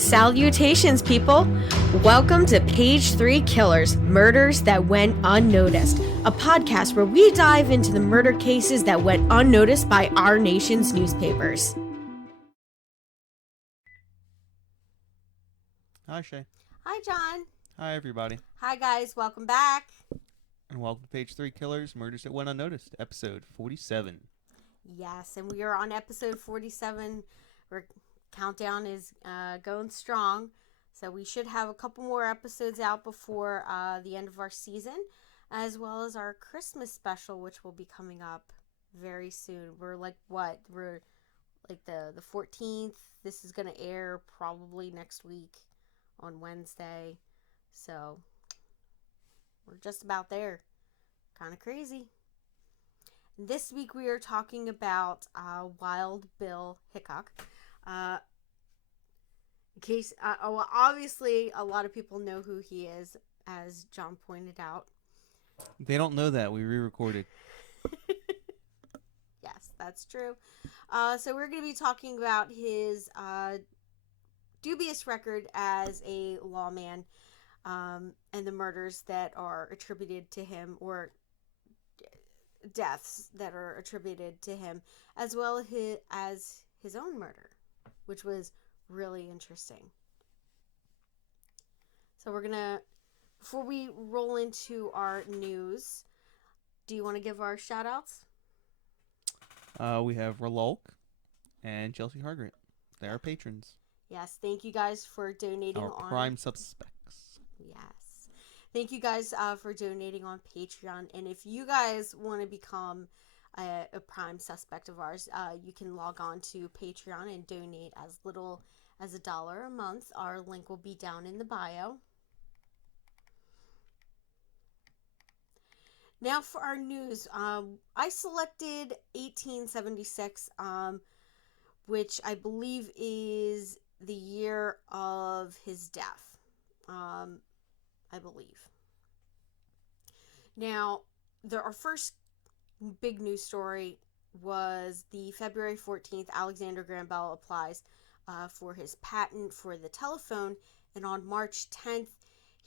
Salutations, people! Welcome to Page 3 Killers, Murders That Went Unnoticed, a podcast where we dive into the murder cases that went unnoticed by our nation's newspapers. Hi, Shay. Hi, John. Hi, everybody. Hi, guys. Welcome back. And welcome to Page 3 Killers, Murders That Went Unnoticed, episode 47. Yes, and we are on episode 47. Our countdown is going strong, so we should have a couple more episodes out before the end of our season, as well as our Christmas special, which will be coming up very soon. We're like we're like the 14th. This is going to air probably next week on Wednesday, so we're just about there. Kind of crazy. This week we are talking about Wild Bill Hickok. In case, obviously a lot of people know who he is, as John pointed out. They don't know that. We re-recorded. Yes, that's true. So we're going to be talking about his dubious record as a lawman, and the murders that are attributed to him, or deaths that are attributed to him, as well as his own murder, which was really interesting. So we're gonna, before we roll into our news, do you want to give our shout outs? We have Ralulk and Chelsea Hargrett. They are patrons. Yes, thank you guys for donating. Our prime suspects. Yes. Thank you guys for donating on Patreon. And if you guys want to become a prime suspect of ours, you can log on to Patreon and donate as little as $1 a month. Our link will be down in the bio. Now for our news, I selected 1876, which I believe is the year of his death. I believe. Now, our first big news story was the February 14th, Alexander Graham Bell applies for his patent for the telephone, and on March 10th,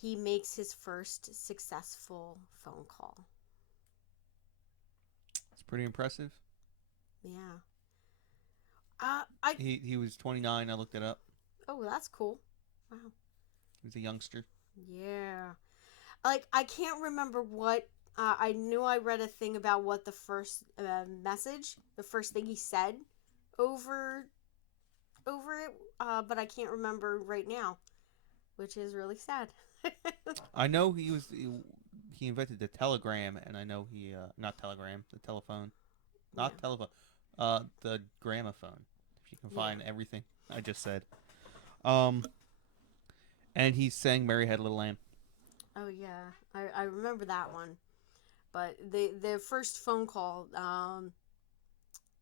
he makes his first successful phone call. It's pretty impressive. Yeah. He was 29. I looked it up. Oh, that's cool. Wow. He was a youngster. Yeah. Like, I can't remember what, I knew I read a thing about what the first the first thing he said over it, but I can't remember right now, which is really sad. I know he invented the telegram, and I know not telegram, the telephone. Not telephone. The gramophone. If you can find everything I just said. And he sang Mary Had a Little Lamb. Oh, yeah. I remember that one. But the first phone call,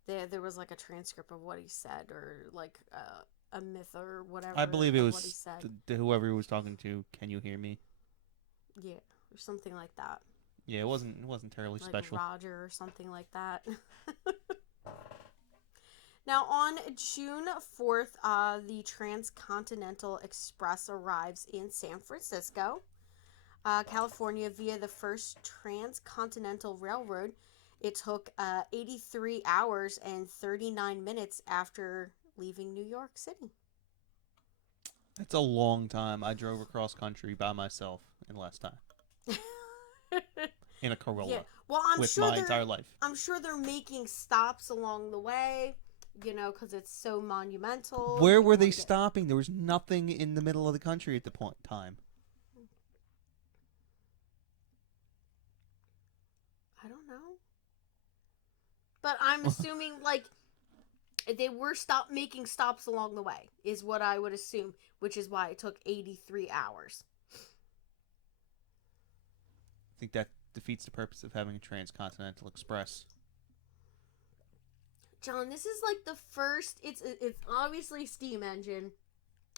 there was like a transcript of what he said, or like a myth or whatever. I believe it was what he said. whoever he was talking to. Can you hear me? Yeah, or something like that. Yeah, it wasn't terribly like special. Roger or something like that. Now, on June 4th, the Transcontinental Express arrives in San Francisco, California, via the first transcontinental railroad. It took 83 hours and 39 minutes after leaving New York City. That's a long time. I drove across country by myself in less time. In a Corolla. Yeah. Well, with my entire life. I'm sure they're making stops along the way, because it's so monumental. Where were they stopping? There was nothing in the middle of the country at the time. I don't know. But I'm assuming, they were making stops along the way, is what I would assume, which is why it took 83 hours. I think that defeats the purpose of having a Transcontinental Express. John, this is like the first. It's obviously steam engine.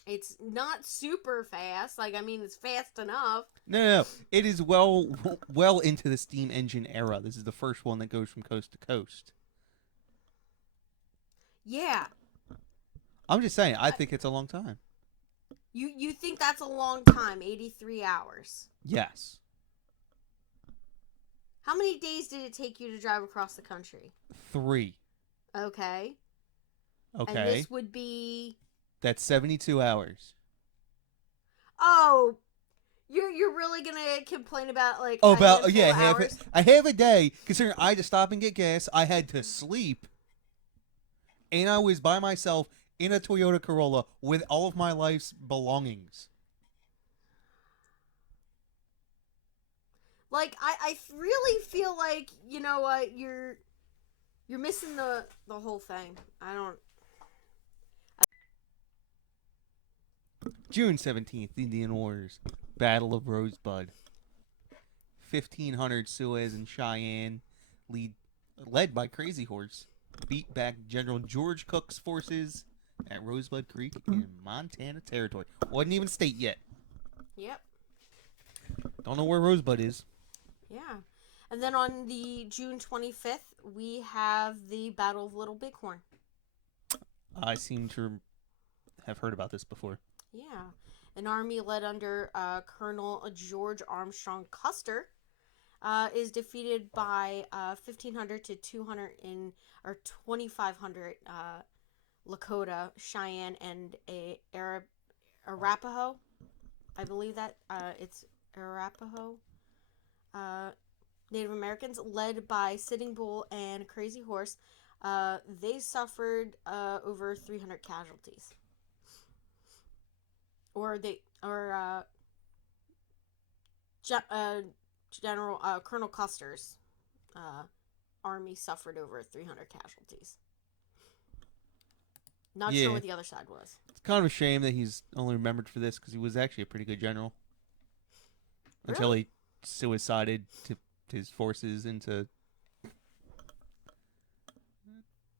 It's not super fast. It's fast enough. No. It is well into the steam engine era. This is the first one that goes from coast to coast. Yeah. I'm just saying, I think it's a long time. You think that's a long time, 83 hours. Yes. How many days did it take you to drive across the country? 3. Okay. Okay. And this would be... That's 72 hours. Oh, you're really going to complain about, like, Oh, a about, handful yeah, of hours? half a day, considering I had to stop and get gas, I had to sleep, and I was by myself in a Toyota Corolla with all of my life's belongings. Like, I really feel like, you know what, you're missing the whole thing. I don't... June 17th, Indian Wars, Battle of Rosebud. 1,500 Sioux and Cheyenne, led by Crazy Horse, beat back General George Cook's forces at Rosebud Creek in Montana Territory. Wasn't even state yet. Yep. Don't know where Rosebud is. Yeah. And then on the June 25th, we have the Battle of Little Bighorn. I seem to have heard about this before. Yeah. An army led under Colonel George Armstrong Custer is defeated by 1,500 to 2,500 Lakota, Cheyenne, and Arapaho. I believe that it's Arapaho. Native Americans, led by Sitting Bull and Crazy Horse. They suffered over 300 casualties. General Colonel Custer's army suffered over 300 casualties. Not sure what the other side was. It's kind of a shame that he's only remembered for this because he was actually a pretty good general. Really? Until he suicided to his forces into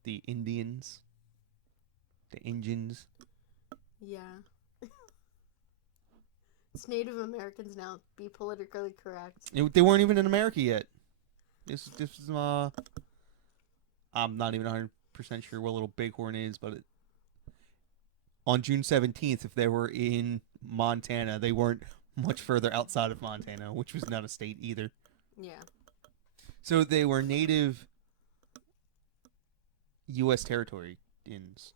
the Indians, the Injuns. Yeah. It's Native Americans now. Be politically correct. They weren't even in America yet. This is I'm not even 100% sure what Little Bighorn is, but on June 17th, if they were in Montana, they weren't much further outside of Montana, which was not a state either. Yeah. So they were native U.S. territory Indians.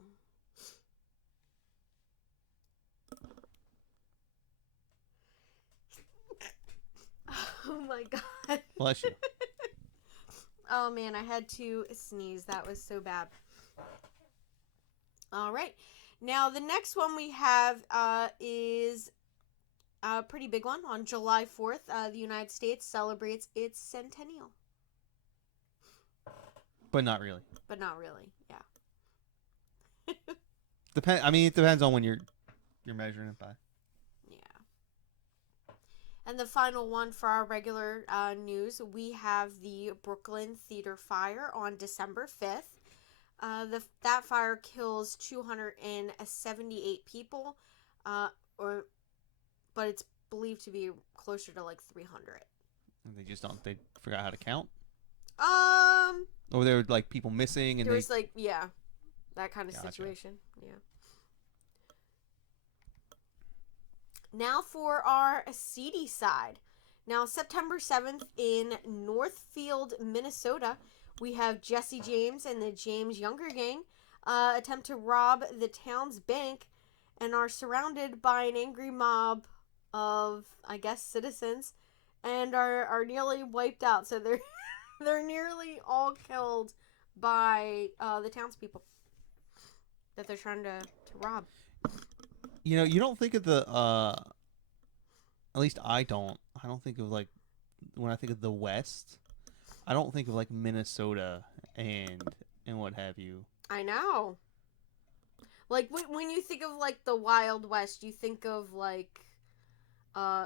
Oh my god. Bless you. Oh man, I had to sneeze. That was so bad. All right. Now, the next one we have is a pretty big one. On July 4th, the United States celebrates its centennial. But not really. But not really, yeah. It depends on when you're measuring it by. Yeah. And the final one for our regular news, we have the Brooklyn Theater Fire on December 5th. That fire kills 278 people, but it's believed to be closer to like 300. They forgot how to count? Um, Or there were like people missing and there was like, yeah, that kind of Gotcha. situation. Yeah. Now for our seedy side. Now, September 7th in Northfield, Minnesota, we have Jesse James and the James Younger Gang attempt to rob the town's bank and are surrounded by an angry mob of, I guess, citizens and are nearly wiped out. So they're nearly all killed by the townspeople that they're trying to rob. You know, you don't think of the at least I don't think of, like, when I think of the West, I don't think of like Minnesota and what have you. I know. Like when you think of like the Wild West, you think of like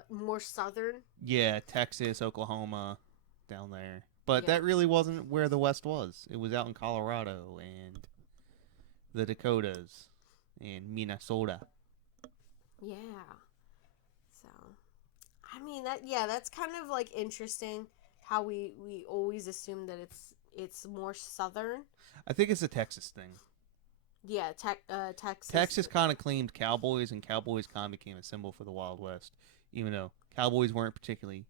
more southern. Yeah, Texas, Oklahoma, down there. But Yeah. that really wasn't where the West was. It was out in Colorado and the Dakotas and Minnesota. Yeah. So, I mean that's kind of like interesting how we always assume that it's more southern. I think it's a Texas thing. Yeah, Texas. Texas kind of claimed cowboys, and cowboys kind of became a symbol for the Wild West. Even though cowboys weren't particularly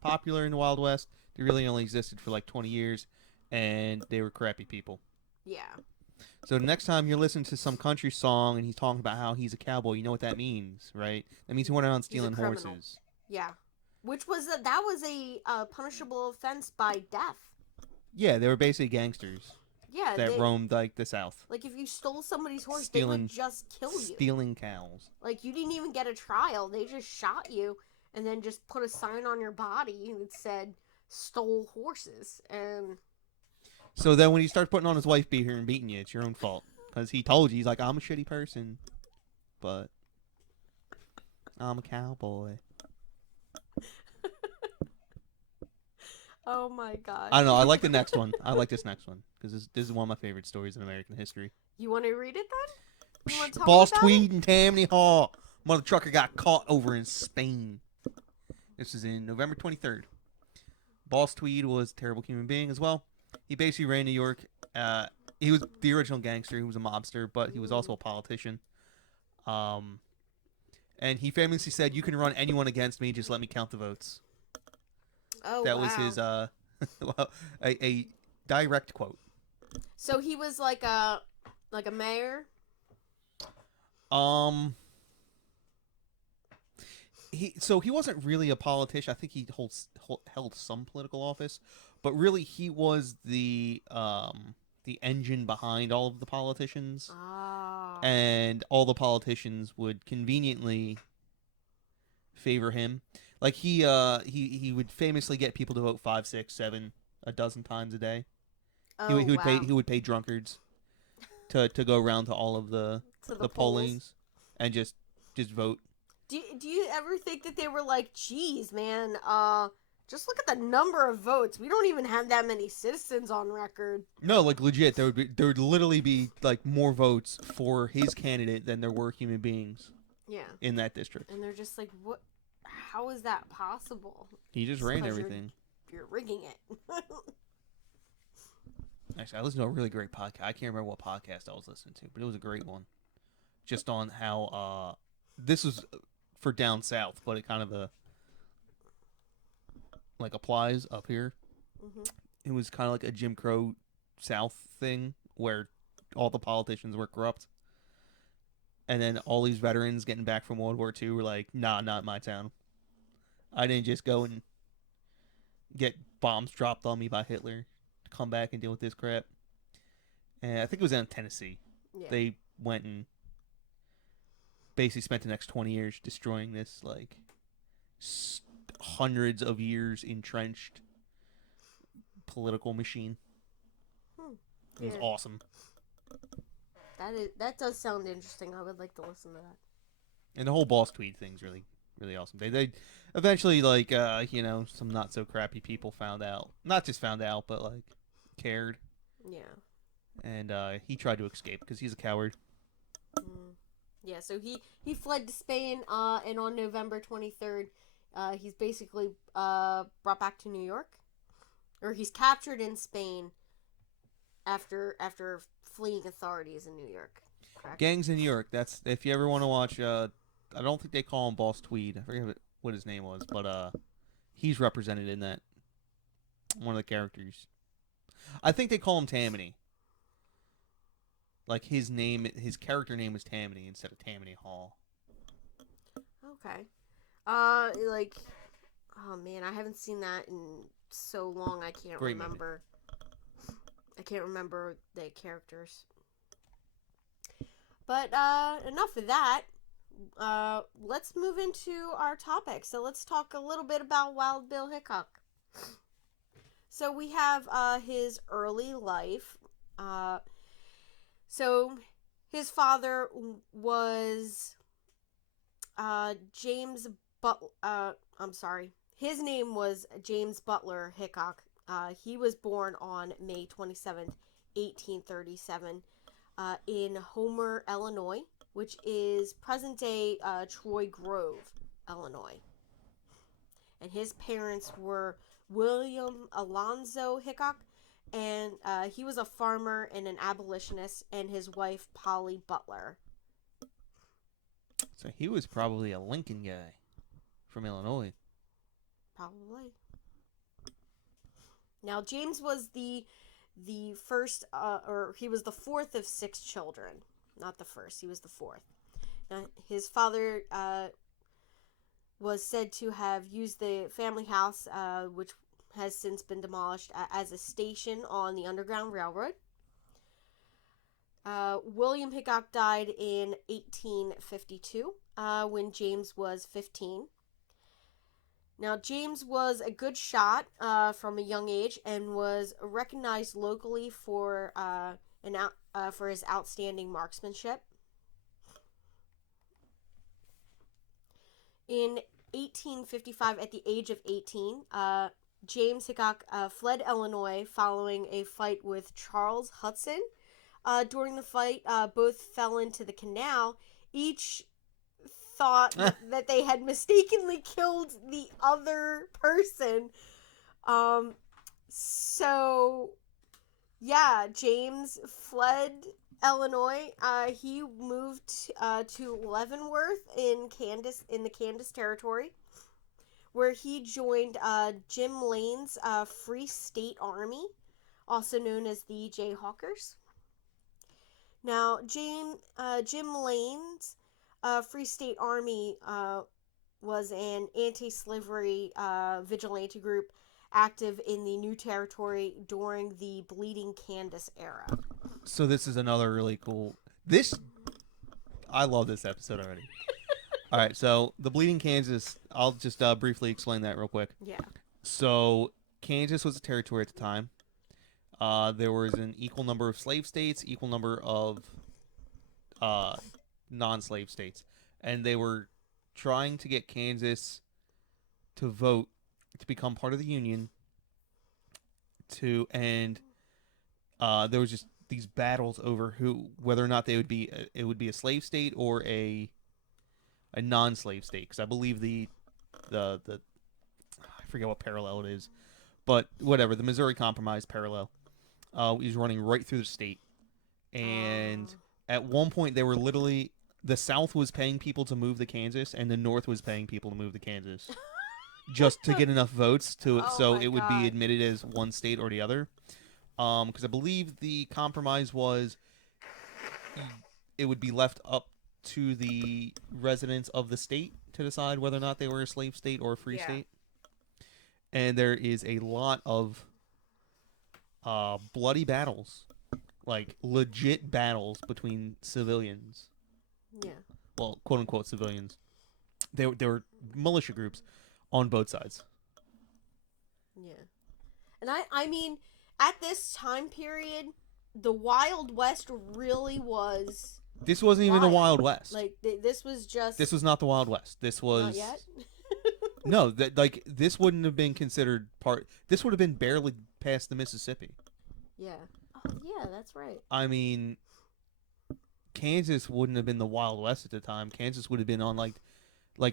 popular in the Wild West, they really only existed for like 20 years, and they were crappy people. Yeah. So the next time you're listening to some country song and he's talking about how he's a cowboy, you know what that means, right? That means he went around stealing horses. Yeah. Which was that was a punishable offense by death. Yeah, they were basically gangsters. Yeah, that roamed like the South. Like if you stole somebody's horse, they would just kill you. Stealing cows. Like you didn't even get a trial; they just shot you and then just put a sign on your body that said "stole horses." And so then when you start putting on his wife beater and beating you, it's your own fault because he told you he's like, I'm a shitty person, but I'm a cowboy. Oh my god. I don't know. I like the next one. I like this next one because this is one of my favorite stories in American history. You want to read it then? You want to talk Boss about Tweed it? and Tammany Hall. Mother trucker got caught over in Spain. This is in November 23rd. Boss Tweed was a terrible human being as well. He basically ran New York. He was the original gangster. He was a mobster, but he was also a politician. And he famously said, "You can run anyone against me. Just let me count the votes." Oh, that wow. was his well, a direct quote. So he was like a mayor. He wasn't really a politician. I think he held some political office, but really he was the engine behind all of the politicians. Ah. And all the politicians would conveniently favor him. Like he would famously get people to vote 5, 6, 7, a dozen times a day. Oh, He would pay drunkards to go around to all of the pollings and just vote. Do you ever think that they were like, geez, man, just look at the number of votes. We don't even have that many citizens on record. No, like legit, there would literally be like more votes for his candidate than there were human beings. Yeah. In that district. And they're just like, what? How is that possible? He just ran everything. You're rigging it. Actually, I listened to a really great podcast. I can't remember what podcast I was listening to, but it was a great one. Just on how this was for down south, but it kind of like applies up here. Mm-hmm. It was kind of like a Jim Crow South thing where all the politicians were corrupt. And then all these veterans getting back from World War II were like, nah, not my town. I didn't just go and get bombs dropped on me by Hitler to come back and deal with this crap. And I think it was in Tennessee. Yeah. They went and basically spent the next 20 years destroying this, like, hundreds of years entrenched political machine. It was awesome. That does sound interesting. I would like to listen to that. And the whole Boss Tweed thing's really, really awesome. They eventually, like, some not so crappy people found out. Not just found out, but like cared. Yeah. And he tried to escape because he's a coward. Yeah. So he fled to Spain. And on November 23rd, he's basically brought back to New York, or he's captured in Spain after fleeing authorities in New York. Correct? Gangs in New York. That's if you ever want to watch. I don't think they call him Boss Tweed. I forget what his name was, but he's represented in that. One of the characters. I think they call him Tammany. Like his character name was Tammany instead of Tammany Hall. Okay. Like, oh man, I haven't seen that in so long. I can't remember. I can't remember the characters. But enough of that. Let's move into our topic. So let's talk a little bit about Wild Bill Hickok. So we have his early life. So his father was James His name was James Butler Hickok. He was born on May 27th, 1837, in Homer, Illinois, which is present-day Troy Grove, Illinois. And his parents were William Alonzo Hickok and he was a farmer and an abolitionist, and his wife, Polly Butler. So he was probably a Lincoln guy from Illinois. Probably. Now, James was the first, or he was the fourth of 6 children. Not the first, he was the fourth. Now, his father was said to have used the family house, which has since been demolished, as a station on the Underground Railroad. William Hickok died in 1852 when James was 15. Now, James was a good shot from a young age and was recognized locally for for his outstanding marksmanship. In 1855, at the age of 18, James Hickok fled Illinois following a fight with Charles Hudson. During the fight, both fell into the canal. Each thought that they had mistakenly killed the other person. So, yeah, James fled Illinois. He moved to Leavenworth in the Kansas Territory, where he joined Jim Lane's Free State Army, also known as the Jayhawkers. Now, Jim Lane's Free State Army was an anti-slavery vigilante group active in the New Territory during the Bleeding Kansas era. So this is another really cool... I love this episode already. All right, so the Bleeding Kansas, I'll just briefly explain that real quick. Yeah. So Kansas was a territory at the time. There was an equal number of slave states, equal number of non-slave states. And they were trying to get Kansas to vote to become part of the Union. And there was just these battles over whether or not it would be a slave state or a non-slave state. Because I believe the I forget what parallel it is, but whatever, the Missouri Compromise parallel is running right through the state. And at one point they were literally, the South was paying people to move to Kansas and the North was paying people to move to Kansas just to get enough votes so it would be admitted as one state or the other. Because I believe the compromise was it would be left up to the residents of the state to decide whether or not they were a slave state or a free state. And there is a lot of bloody battles, like legit battles between civilians. Yeah. Well, quote unquote civilians. There were militia groups on both sides. Yeah. And I mean, at this time period, the Wild West really was... This wasn't even the Wild West. Like, this was just... This was not the Wild West. This was... Not yet? No, this wouldn't have been considered part... This would have been barely past the Mississippi. Yeah. Oh, yeah, that's right. I mean, Kansas wouldn't have been the Wild West at the time. Kansas would have been on, like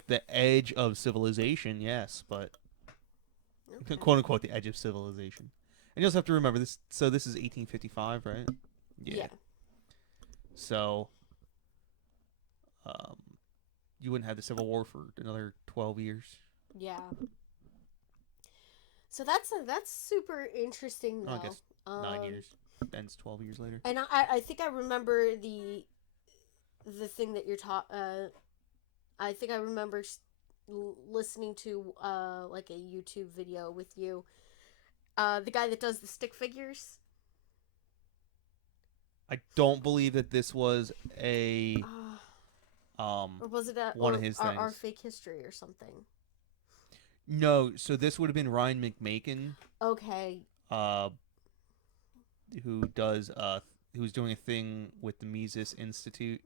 the edge of civilization, yes, but... Okay. Quote unquote, the edge of civilization. And you also have to remember this. So this is 1855, right? Yeah. So, you wouldn't have the Civil War for another 12 years. Yeah. So that's super interesting, though. I guess 9 years. Ends 12 years later. And I think I remember the thing that you're I think I remember listening to like a YouTube video with you. The guy that does the stick figures. I don't believe that this was or was it one of his things. Our fake history or something? No, so this would have been Ryan McMakin. Okay. Who's doing a thing with the Mises Institute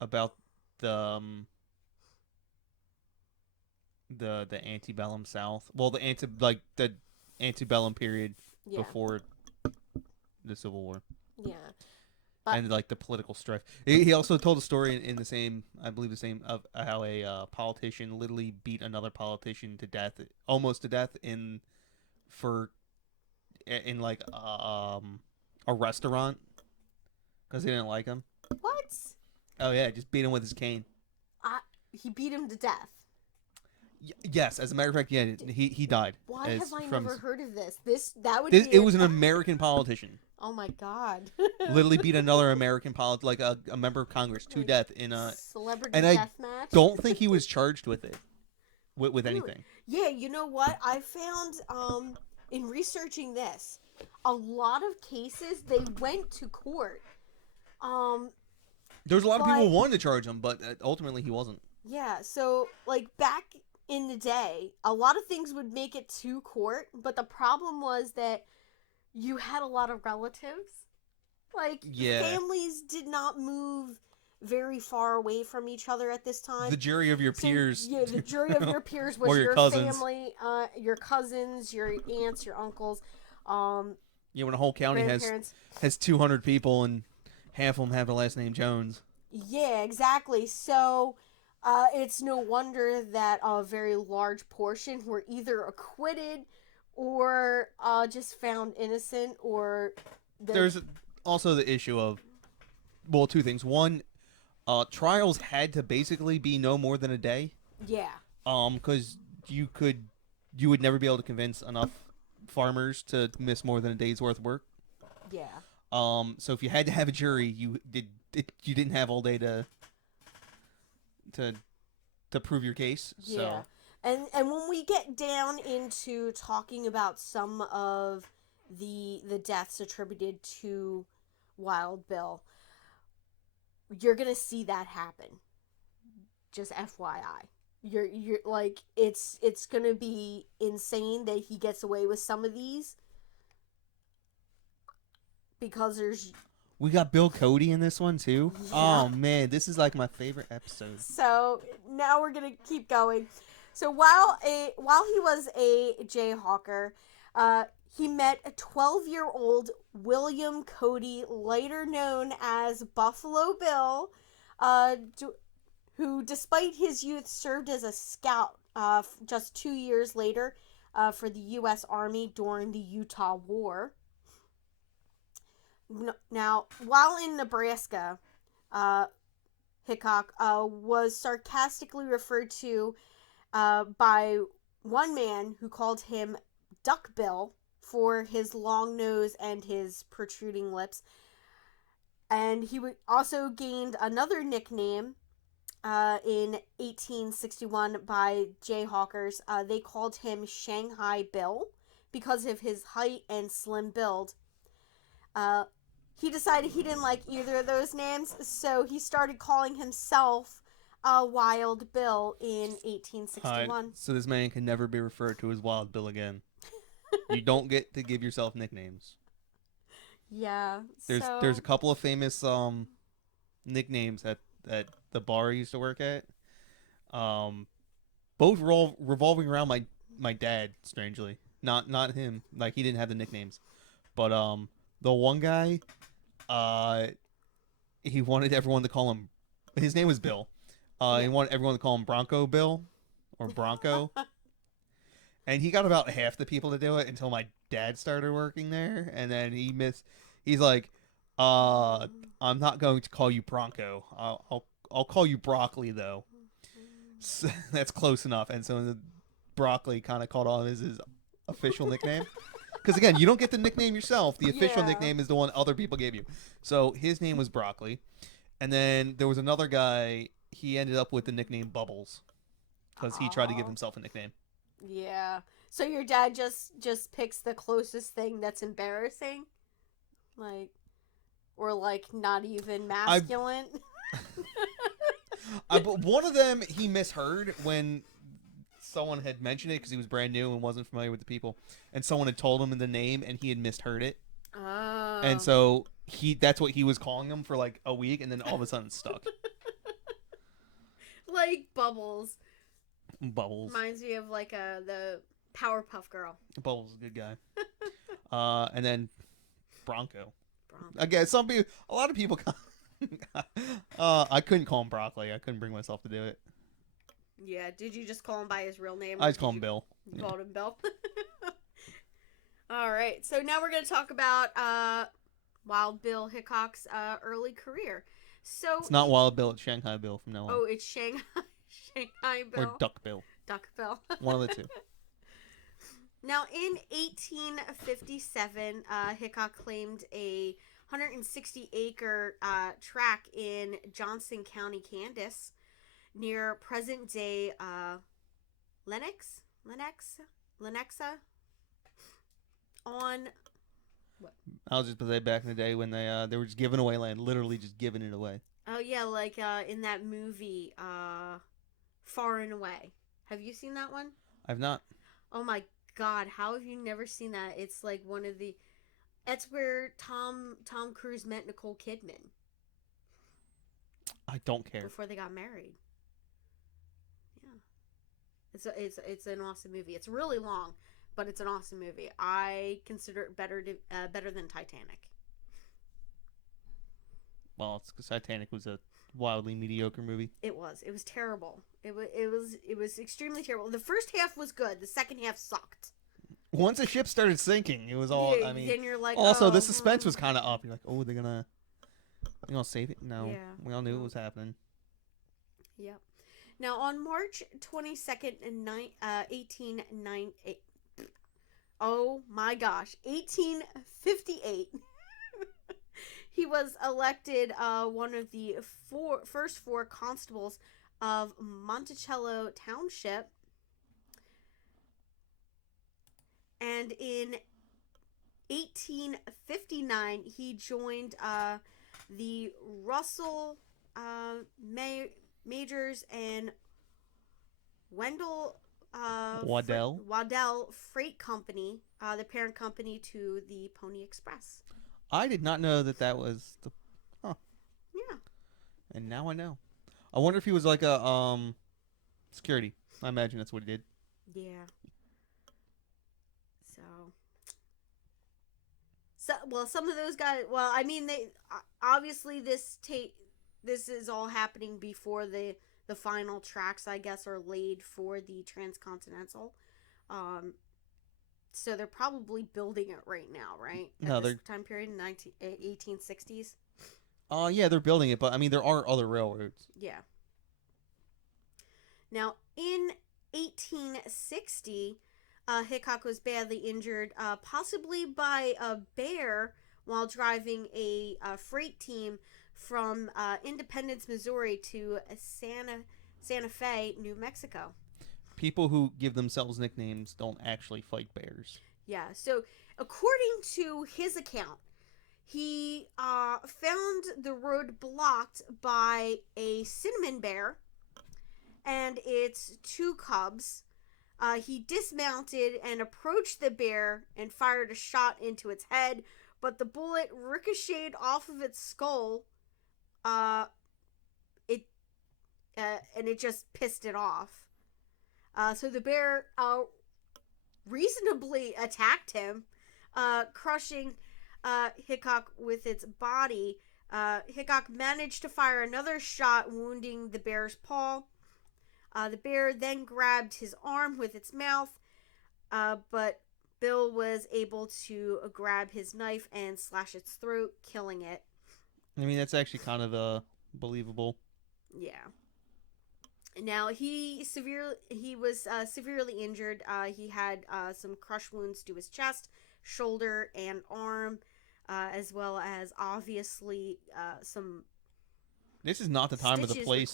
about the antebellum South. Well, the antebellum period before the Civil War. Yeah. And like the political strife. He also told a story in the same, I believe, of how a politician literally beat another politician to death, almost to death, in like a restaurant because he didn't like him. What? Oh yeah, just beat him with his cane. He beat him to death. Yes, as a matter of fact, yeah, he died. Why have I never heard of this? It was an American politician. Oh my god! Literally beat another American like a member of Congress to death in a celebrity death match. I don't think he was charged with it, with anything. Yeah, you know what I found in researching this, a lot of cases they went to court. There was a lot of people who wanted to charge him, but ultimately he wasn't. Yeah, so like back in the day, a lot of things would make it to court, but the problem was that you had a lot of relatives. Like, families did not move very far away from each other at this time. The jury of your peers. Yeah, the jury of your peers was your family, your cousins, your aunts, your uncles. When a whole county has 200 people and half of them have the last name Jones. Yeah, exactly. So it's no wonder that a very large portion were either acquitted or just found innocent, or... There's also the issue of, well, two things. One, trials had to basically be no more than a day. Yeah. Because you would never be able to convince enough farmers to miss more than a day's worth of work. Yeah. So if you had to have a jury, you didn't have all day to prove your case. Yeah. So. And when we get down into talking about some of the deaths attributed to Wild Bill, you're gonna see that happen. Just FYI. You're like, it's gonna be insane that he gets away with some of these, because we got Bill Cody in this one too. Yeah. Oh man, this is like my favorite episode. So now we're gonna keep going. So while he was a jayhawker, he met a 12-year-old William Cody, later known as Buffalo Bill, who, despite his youth, served as a scout just 2 years later for the U.S. Army during the Utah War. Now, while in Nebraska, Hickok was sarcastically referred to by one man who called him Duck Bill for his long nose and his protruding lips. And he also gained another nickname in 1861 by Jayhawkers. They called him Shanghai Bill because of his height and slim build. He decided he didn't like either of those names, so he started calling himself Wild Bill in 1861. So this man can never be referred to as Wild Bill again. You don't get to give yourself nicknames. Yeah. There's a couple of famous nicknames at the bar I used to work at. Both revolving around my dad, strangely. Not him. Like, he didn't have the nicknames. But the one guy, he wanted everyone to call him, his name was Bill. He wanted everyone to call him Bronco Bill or Bronco. And he got about half the people to do it until my dad started working there, and then he's like, I'm not going to call you Bronco. I'll call you Broccoli though. So, that's close enough. And so the Broccoli kind of caught on as his official nickname. Because again, you don't get the nickname yourself. The official nickname is the one other people gave you. So his name was Broccoli. And then there was another guy, he ended up with the nickname Bubbles. Because he tried to give himself a nickname. Yeah. So your dad just picks the closest thing that's embarrassing? Or not even masculine? One of them he misheard when someone had mentioned it because he was brand new and wasn't familiar with the people, and someone had told him the name and he had misheard it. Oh. And so that's what he was calling him for like a week, and then all of a sudden it stuck. Like Bubbles. Bubbles reminds me of the Powerpuff Girl. Bubbles is a good guy. And then Bronco. Again, a lot of people. I couldn't call him Broccoli. I couldn't bring myself to do it. Yeah, did you just call him by his real name? I just call him Bill. You called him Bill? All right. So now we're going to talk about Wild Bill Hickok's early career. So It's not Wild Bill, it's Shanghai Bill from now on. Oh, it's Shanghai Bill. Or Duck Bill. Duck Bill. One of the two. Now, in 1857, Hickok claimed a 160-acre tract in Johnson County, Kansas, near present-day Lenexa, on what? I was just gonna say back in the day when they were just giving away land, literally just giving it away. Oh yeah, like in that movie, Far and Away. Have you seen that one? I've not. Oh my God, how have you never seen that? It's like one of the. That's where Tom Cruise met Nicole Kidman. I don't care. Before they got married. Yeah, it's an awesome movie. It's really long, but it's an awesome movie. I consider it better than Titanic. Well, it's because Titanic was a wildly mediocre movie. It was terrible. It was extremely terrible. The first half was good. The second half sucked. Once the ship started sinking, it was all. Yeah, I mean, then you're like, also the suspense was kind of up. You're like, oh, they're gonna save it. No, yeah. We all knew it was happening. Yep. Now on March 22nd, 1898. Oh my gosh, 1858. He was elected one of the first four constables of Monticello Township. And in 1859, he joined the Russell Majors and Waddell Freight Company, the parent company to the Pony Express. I did not know that was the. Huh. Yeah. And now I know. I wonder if he was like a security. I imagine that's what he did. Yeah. So well, some of those guys. Well, I mean, they obviously this is all happening before the final tracks, I guess, are laid for the Transcontinental. So they're probably building it right now, right? At this time period in 1860s. Yeah, they're building it, but I mean, there are other railroads. Yeah. Now, in 1860, Hickok was badly injured, possibly by a bear, while driving a freight team from Independence, Missouri to Santa Fe, New Mexico. People who give themselves nicknames don't actually fight bears. Yeah, so according to his account, he found the road blocked by a cinnamon bear and its two cubs. He dismounted and approached the bear and fired a shot into its head, but the bullet ricocheted off of its skull. And it just pissed it off. So the bear reasonably attacked him, crushing Hickok with its body. Hickok managed to fire another shot, wounding the bear's paw. The bear then grabbed his arm with its mouth, but Bill was able to grab his knife and slash its throat, killing it. I mean, that's actually kind of believable. Yeah. Now he was severely injured. He had some crush wounds to his chest, shoulder, and arm, as well as obviously some. This is not the time of the place.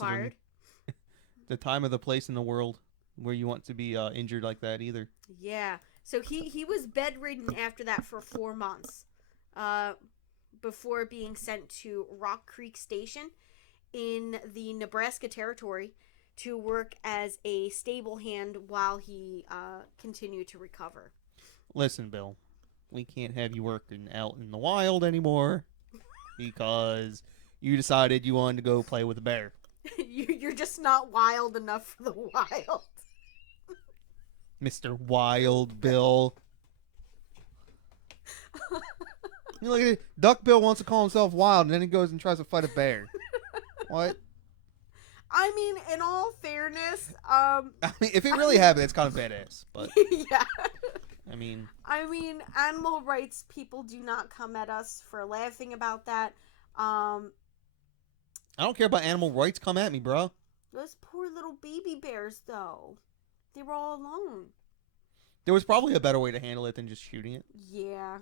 The time of the place in the world where you want to be injured like that either. Yeah. So he was bedridden after that for 4 months, before being sent to Rock Creek Station in the Nebraska Territory to work as a stable hand while he continued to recover. Listen, Bill, we can't have you working out in the wild anymore because you decided you wanted to go play with a bear. You're just not wild enough for the wild. Mr. Wild Bill. You look at it, Duck Bill wants to call himself wild, and then he goes and tries to fight a bear. What? I mean, in all fairness, I mean, if it really happened, it's kind of badass. But yeah. I mean, animal rights people do not come at us for laughing about that. Um, I don't care about animal rights. Come at me, bro. those poor little baby bears, though. They were all alone. There was probably a better way to handle it than just shooting it. Yeah.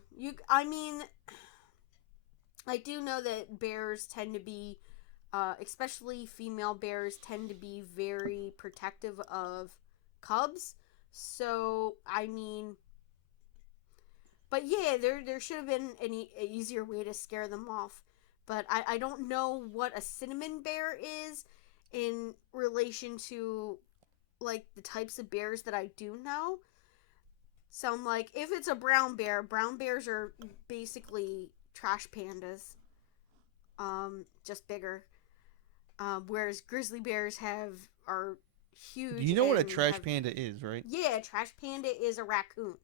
I do know that bears tend to be, especially female bears, tend to be very protective of cubs. So, but yeah, there should have been an easier way to scare them off. But I don't know what a cinnamon bear is in relation to, like, the types of bears that I do know. So I'm like, if it's a brown bears are basically trash pandas, just bigger. Whereas grizzly bears are huge. You know what a and trash panda is, right? Yeah, a trash panda is a raccoon.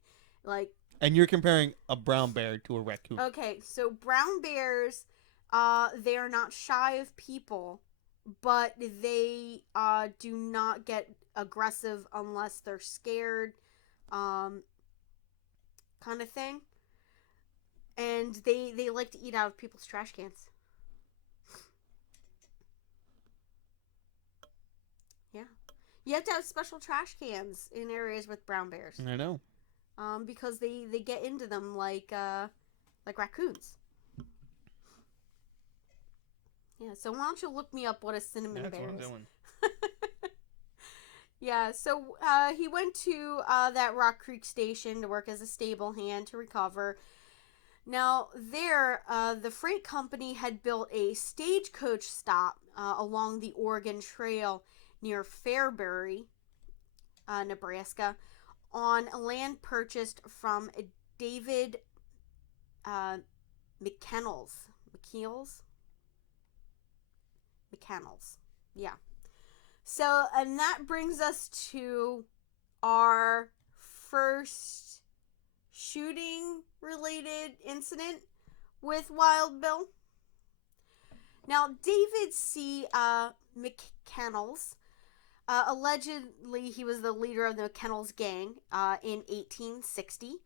Like, And you're comparing a brown bear to a raccoon. okay, so brown bears, they are not shy of people, but they do not get aggressive unless they're scared, kind of thing. And they like to eat out of people's trash cans. Yeah. You have to have special trash cans in areas with brown bears. I know. Because they get into them like raccoons. Yeah, so why don't you look me up what a cinnamon bear is? That's what I'm doing. Yeah, so he went to that Rock Creek station to work as a stable hand to recover. Now, there, the freight company had built a stagecoach stop along the Oregon Trail near Fairbury, Nebraska, on land purchased from David McCannells. Yeah. So, and that brings us to our first shooting related incident with Wild Bill. Now, David C. McCannells, allegedly he was the leader of the McCannells gang in 1860.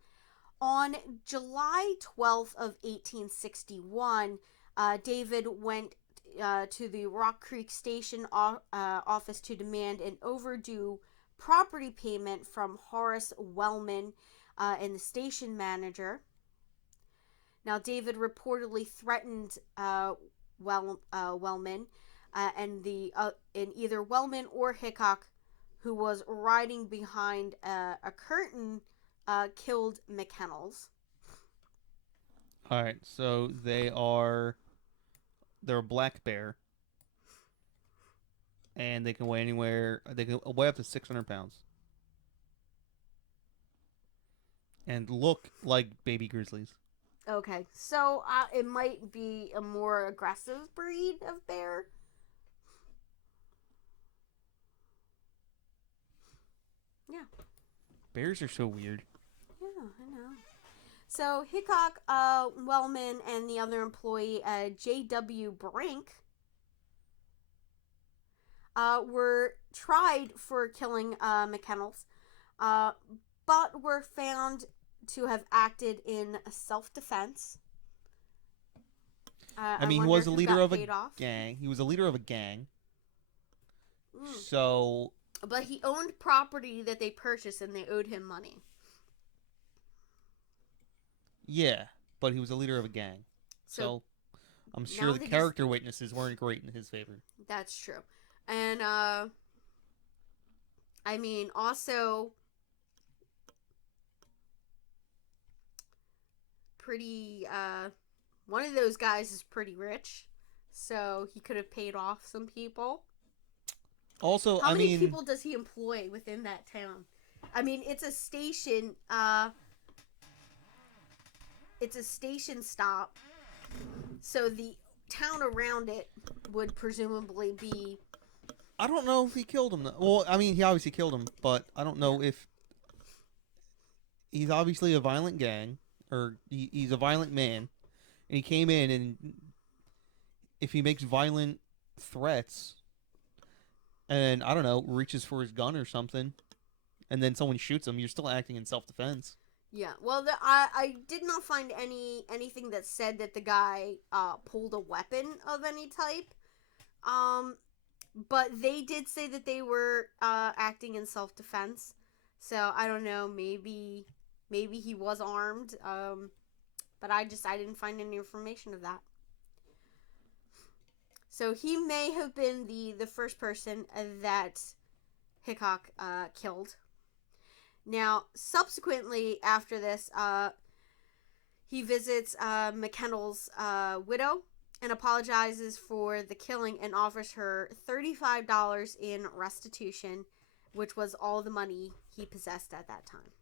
On July 12th of 1861, David went to the Rock Creek Station office to demand an overdue property payment from Horace Wellman and the station manager. Now, David reportedly threatened Wellman and either Wellman or Hickok, who was riding behind a curtain, killed McCannells. All right, so they're a black bear, and they can weigh anywhere. They can weigh up to 600 pounds, and look like baby grizzlies. Okay, so it might be a more aggressive breed of bear. Yeah. Bears are so weird. Yeah, I know. So Hickok, Wellman, and the other employee, J.W. Brink, were tried for killing McCannells, but were found to have acted in self-defense. I mean, he was a leader of a gang. He was a leader of a gang. So. But he owned property that they purchased, and they owed him money. Yeah, but he was a leader of a gang. So I'm sure the character witnesses weren't great in his favor. That's true. And, I mean, also, pretty, one of those guys is pretty rich, so he could have paid off some people. Also, how many people does he employ within that town? I mean, it's a station, it's a station stop, so the town around it would presumably be... I don't know if he killed him. Well, I mean, he obviously killed him, but I don't know if... He's obviously a violent gang, or he's a violent man, and he came in, and if he makes violent threats, and, I don't know, reaches for his gun or something, and then someone shoots him, you're still acting in self-defense. Yeah. Well, I did not find anything that said that the guy pulled a weapon of any type. But they did say that they were acting in self-defense. So I don't know. Maybe he was armed. But I didn't find any information of that. So he may have been the first person that Hickok killed. Now, subsequently after this, he visits McKennell's widow and apologizes for the killing and offers her $35 in restitution, which was all the money he possessed at that time.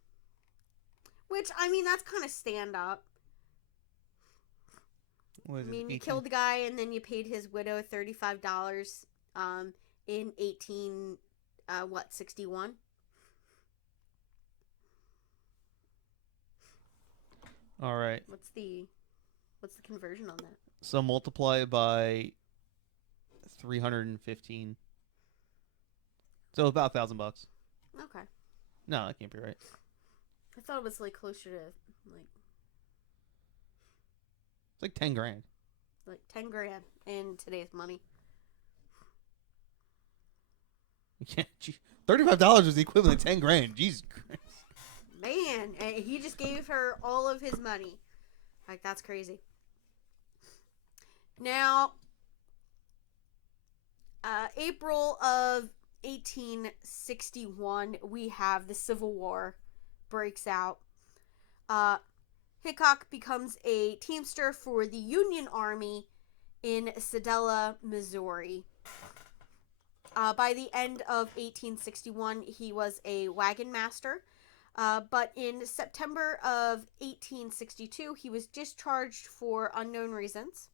Which, I mean, that's kind of stand up. What is I mean, it, you killed the guy and then you paid his widow $35 in 61? All right. What's the conversion on that? So multiply it by 315. So about $1,000. Okay. No, that can't be right. I thought it was like closer to It's like 10 grand. like 10 grand in today's money. Yeah, $35 was the equivalent of 10 grand. Jesus Christ. Man, and he just gave her all of his money. Like, that's crazy. Now, April of 1861, we have the Civil War breaks out. Hickok becomes a teamster for the Union Army in Sedella, Missouri. By the end of 1861, he was a wagon master. But in September of 1862, he was discharged for unknown reasons.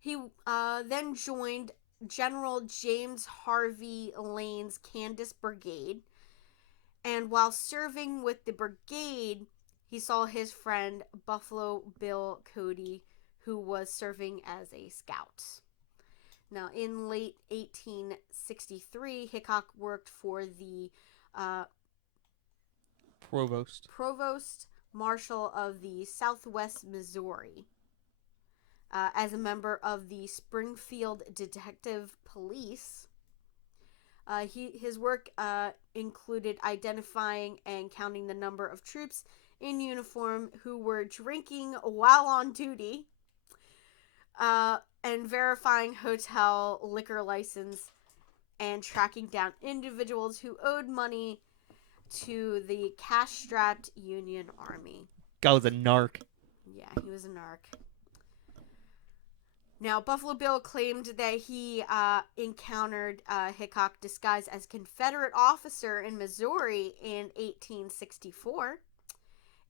He then joined General James Harvey Lane's Kansas Brigade. And while serving with the brigade, he saw his friend Buffalo Bill Cody, who was serving as a scout. Now, in late 1863, Hickok worked for the Provost Marshal of the Southwest Missouri as a member of the Springfield Detective Police. His work included identifying and counting the number of troops in uniform who were drinking while on duty, and verifying hotel liquor license and tracking down individuals who owed money to the cash-strapped Union Army. Guy was a narc. Yeah, he was a narc. Now, Buffalo Bill claimed that he encountered Hickok disguised as a Confederate officer in Missouri in 1864.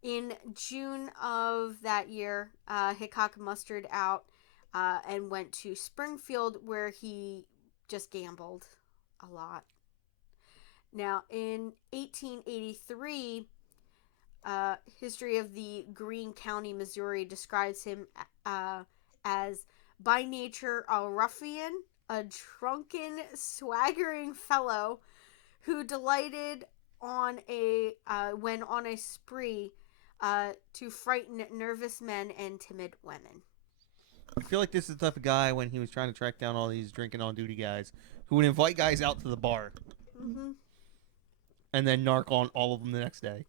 In June of that year, Hickok mustered out and went to Springfield, where he just gambled a lot. Now, in 1883, History of the Greene County, Missouri describes him as by nature a ruffian, a drunken, swaggering fellow who delighted when on a spree to frighten nervous men and timid women. I feel like this is the type of guy, when he was trying to track down all these drinking on duty guys, who would invite guys out to the bar. Mm-hmm. And then narc on all of them the next day.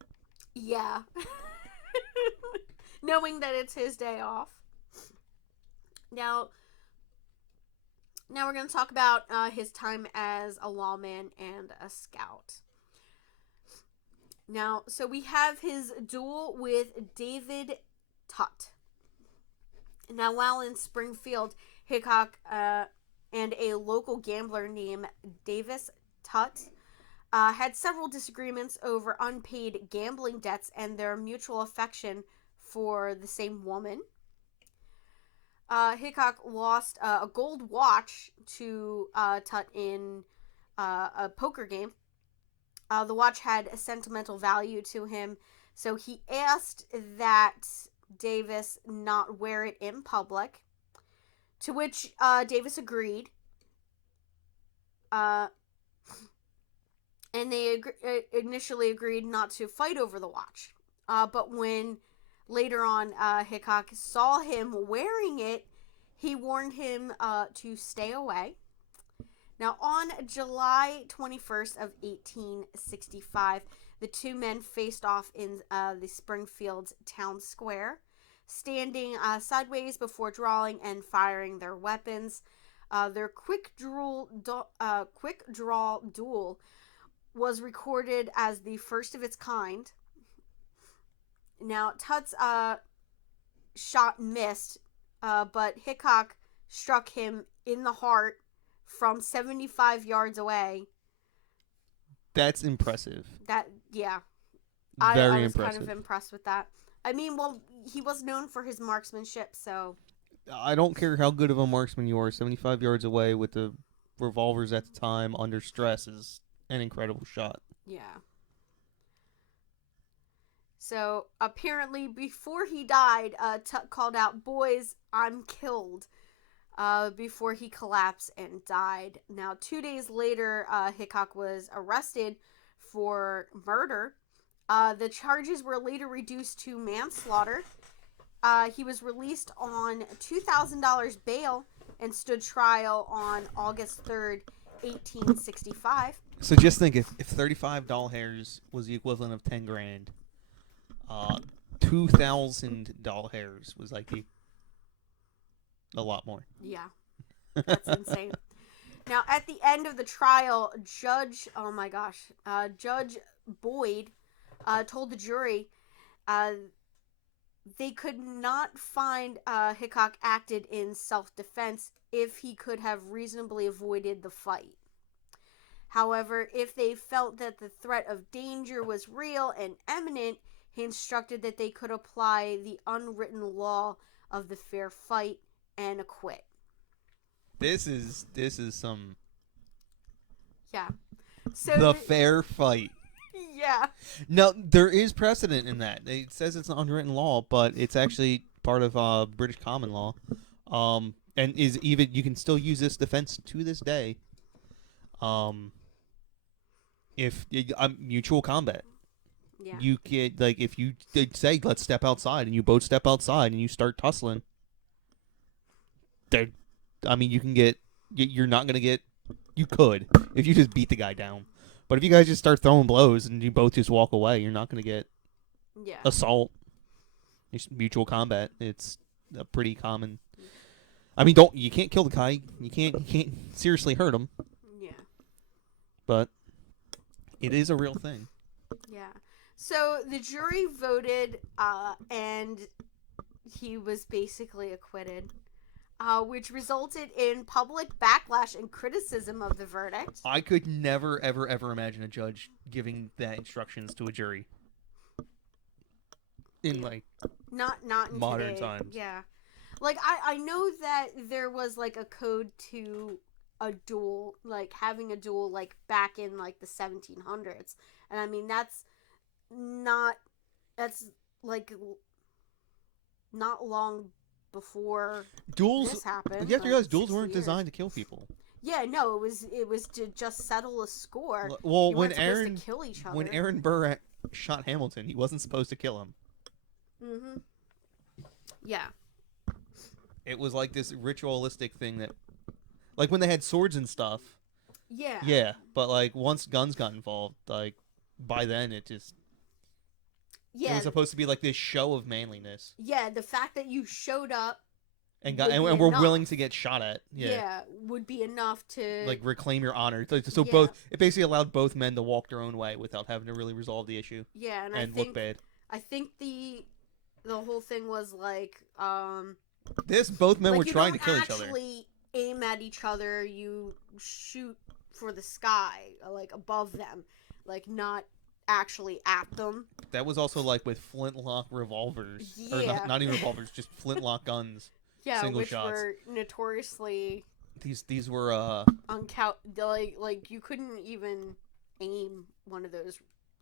Yeah. Knowing that it's his day off. Now we're going to talk about his time as a lawman and a scout. Now, so we have his duel with David Tutt. Now, while in Springfield, Hickok and a local gambler named Davis Tutt had several disagreements over unpaid gambling debts and their mutual affection for the same woman. Hickok lost a gold watch to Tutt in a poker game. The watch had a sentimental value to him, so he asked that Davis not wear it in public, to which Davis agreed. and they initially agreed not to fight over the watch. But when later on Hickok saw him wearing it, he warned him to stay away. Now, on July 21st of 1865, the two men faced off in the Springfield town square, standing sideways before drawing and firing their weapons. Their quick draw duel was recorded as the first of its kind. Now, Tut's shot missed, but Hickok struck him in the heart from 75 yards away. That's impressive. Yeah. Very I was impressive. kind of impressed with that. I mean, well, he was known for his marksmanship, so... I don't care how good of a marksman you are, 75 yards away with the revolvers at the time under stress is an incredible shot. Yeah. So, apparently, before he died, Tut called out, "Boys, I'm killed," before he collapsed and died. Now, 2 days later, Hickok was arrested for murder. The charges were later reduced to manslaughter. He was released on $2,000 bail and stood trial on August 3rd, 1865. So just think, if 35 doll hairs was the equivalent of 10 grand, 2,000 doll hairs was like a lot more. Yeah, that's insane. Now, at the end of the trial, Judge Boyd told the jury they could not find Hickok acted in self-defense if he could have reasonably avoided the fight. However, if they felt that the threat of danger was real and imminent, he instructed that they could apply the unwritten law of the fair fight and acquit. This is some... Yeah. So the fair fight. Yeah. No, there is precedent in that. It says it's an unwritten law, but it's actually part of British common law. And is even, you can still use this defense to this day. If mutual combat. Yeah. You get, like, if you say, let's step outside, and you both step outside and you start tussling, you can get, you're not going to get, you could, if you just beat the guy down. But if you guys just start throwing blows and you both just walk away, you're not going to get assault. It's mutual combat. It's a pretty common. I mean, you can't kill the guy. You can't seriously hurt him. Yeah. But it is a real thing. Yeah. So the jury voted, and he was basically acquitted. Which resulted in public backlash and criticism of the verdict. I could never, ever, ever imagine a judge giving that instructions to a jury in not in modern today. times. Yeah, like I know that there was like a code to a duel, like having a duel, like back in like the 1700s, and I mean that's like not long before duels this happened. You have to realize duels weren't designed to kill people. Yeah, no, it was to just settle a score. Well, you when Aaron to kill each other. When Aaron Burr shot Hamilton, he wasn't supposed to kill him. Mhm. Yeah. It was like this ritualistic thing that, like when they had swords and stuff. Yeah. Yeah, but like once guns got involved, like by then it just. Yeah. It was supposed to be like this show of manliness. Yeah, the fact that you showed up and were willing to get shot at. Yeah, would be enough to like reclaim your honor. So both, it basically allowed both men to walk their own way without having to really resolve the issue. Yeah, and I think, look bad. I think the whole thing was like both men were trying to kill each other. You don't actually aim at each other. You shoot for the sky, like above them, like not actually at them. That was also like with flintlock revolvers. Yeah. Or not even revolvers, just flintlock guns. Yeah, single which shots. Were notoriously these were like you couldn't even aim one of those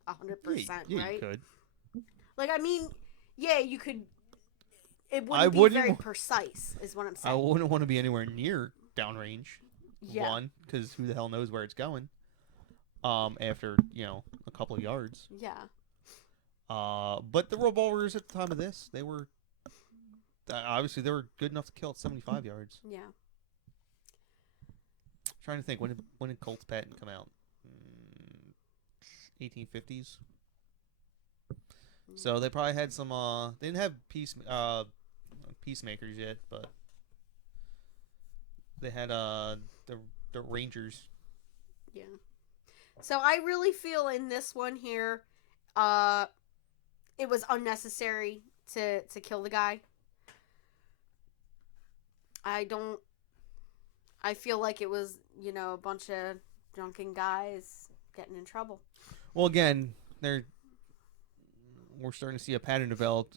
100%, yeah, right? You could. Like I mean, yeah, you could. It wouldn't be very precise, is what I'm saying. I wouldn't want to be anywhere near downrange. Yeah. One, because who the hell knows where it's going. After a couple of yards. Yeah. But the revolvers at the time of this, they were obviously they were good enough to kill at 75 yards. Yeah. Trying to think, when did Colt's patent come out? 1850s. So they probably had some. They didn't have peacemakers yet, but they had the Rangers. Yeah. So I really feel in this one here, it was unnecessary to kill the guy. I feel like it was, a bunch of drunken guys getting in trouble. Well, again, we're starting to see a pattern develop.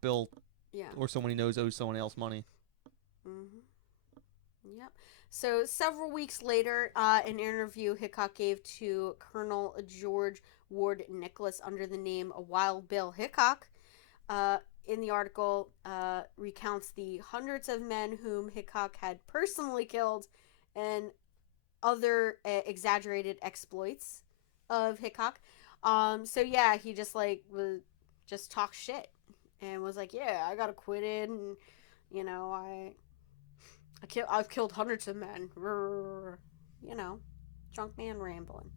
Bill, or someone he knows owes someone else money. Mm-hmm. Yep. So several weeks later, an interview Hickok gave to Colonel George Ward Nicholas under the name Wild Bill Hickok, in the article, recounts the hundreds of men whom Hickok had personally killed and other exaggerated exploits of Hickok. So yeah, he just was just talk shit and was like, yeah, I got acquitted, and I've killed hundreds of men. Drunk man rambling.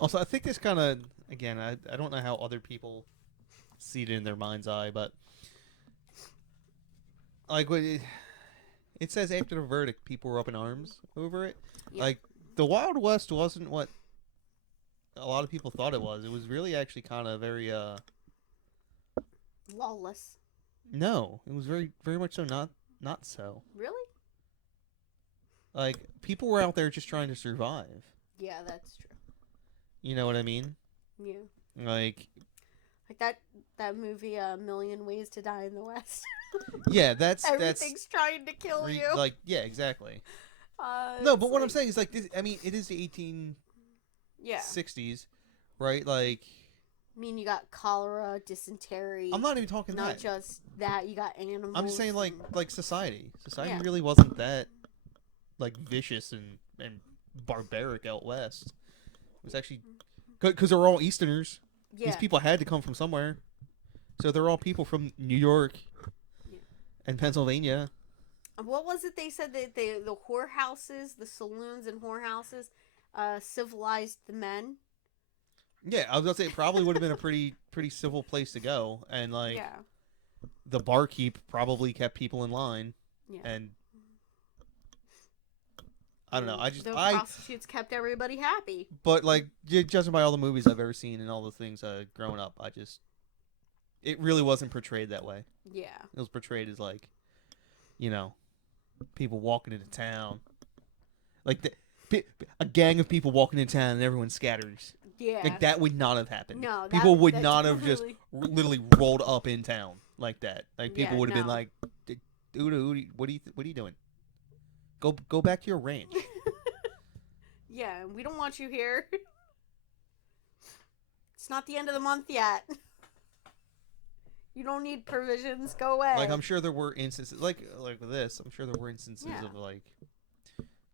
Also, I think this kind of, again, I don't know how other people see it in their mind's eye, but like it says after the verdict, people were up in arms over it. Yeah. Like the Wild West wasn't what a lot of people thought it was. It was really actually kind of very lawless. No, it was very very much so not so. Really? Like people were out there just trying to survive. Yeah, that's true. You know what I mean? Yeah. Like that movie, A Million Ways to Die in the West. Yeah, that's everything's trying to kill you. Like, yeah, exactly. No, but what I'm saying is like this, I mean, it is the 60s, right? Like, I mean, you got cholera, dysentery. I'm not even talking not that. just that. You got animals. I'm just saying like society. Society yeah. really wasn't that like vicious and barbaric out west. It was actually because they're all Easterners. Yeah. These people had to come from somewhere, so they're all people from New York and Pennsylvania. What was it they said that the whorehouses, the saloons and whorehouses, civilized the men? Yeah, I was gonna say it probably would have been a pretty civil place to go, and like the barkeep probably kept people in line, and I don't know. The prostitutes kept everybody happy. But like, judging by all the movies I've ever seen and all the things growing up, it really wasn't portrayed that way. Yeah, it was portrayed as like, people walking into town, like a gang of people walking into town and everyone scatters. Yeah, like that would not have happened. No, people would not have just literally rolled up in town like that. Like people would have been like, "Dude, what are you doing? Go back to your ranch." Yeah, we don't want you here. It's not the end of the month yet. You don't need provisions. Go away. Like I'm sure there were instances like with this. I'm sure there were instances of like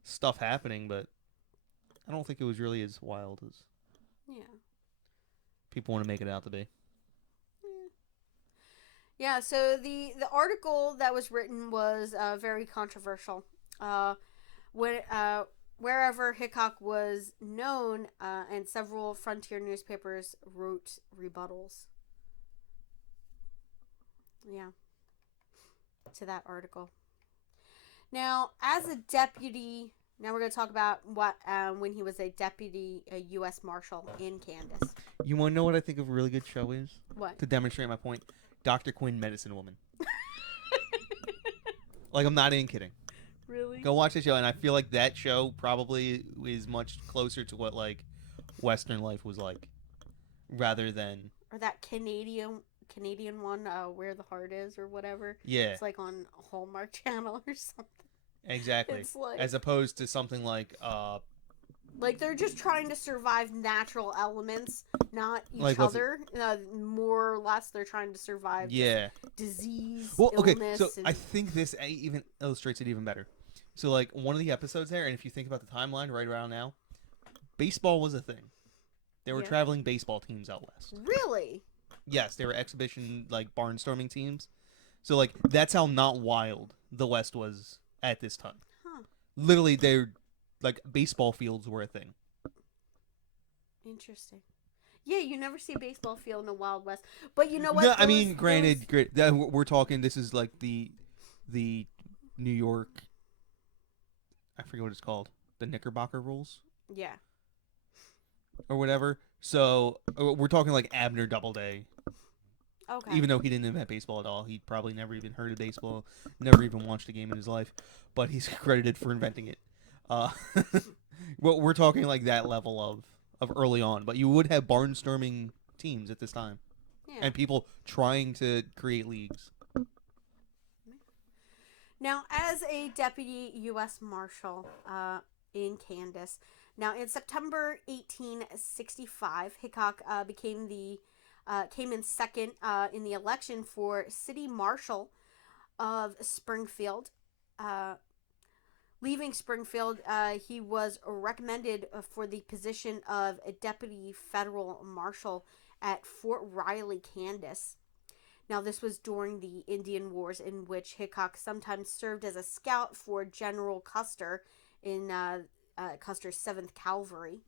stuff happening, but I don't think it was really as wild as people want to make it out to be. Yeah. So the article that was written was very controversial. Wherever Hickok was known, and several frontier newspapers wrote rebuttals. Yeah. To that article. Now, as a deputy, now we're going to talk about what when he was a deputy, a U.S. Marshal in Kansas. You want to know what I think a really good show is? What? To demonstrate my point, Dr. Quinn, Medicine Woman. Like, I'm not even kidding. Really? Go watch the show, and I feel like that show probably is much closer to what like Western life was like, rather than or that Canadian one, Where the Heart Is or whatever. Yeah, it's like on Hallmark Channel or something. Exactly. It's like, as opposed to something like they're just trying to survive natural elements, not each other. More or less, they're trying to survive disease, illness. So I think this even illustrates it even better. So, like, one of the episodes there, and if you think about the timeline right around now, baseball was a thing. There were Yeah. traveling baseball teams out west. Really? Yes, they were exhibition like barnstorming teams. So like that's how not wild the West was at this time. Huh. Literally, they're like baseball fields were a thing. Interesting. Yeah, you never see a baseball field in the Wild West. But you know what? No, I mean, granted, we're talking. This is like the New York. I forget what it's called. The Knickerbocker rules Yeah. or whatever. So we're talking like Abner Doubleday. Okay. Even though he didn't invent baseball at all, he'd probably never even heard of baseball, never even watched a game in his life, but he's credited for inventing it. Uh, well, we're talking like that level of early on, but you would have barnstorming teams at this time, Yeah. and people trying to create leagues. Now, as a deputy U.S. Marshal in Kansas, now in September 1865, Hickok came in second in the election for city marshal of Springfield. Leaving Springfield, he was recommended for the position of a deputy federal marshal at Fort Riley, Kansas. Now, this was during the Indian Wars, in which Hickok sometimes served as a scout for General Custer in Custer's 7th Cavalry.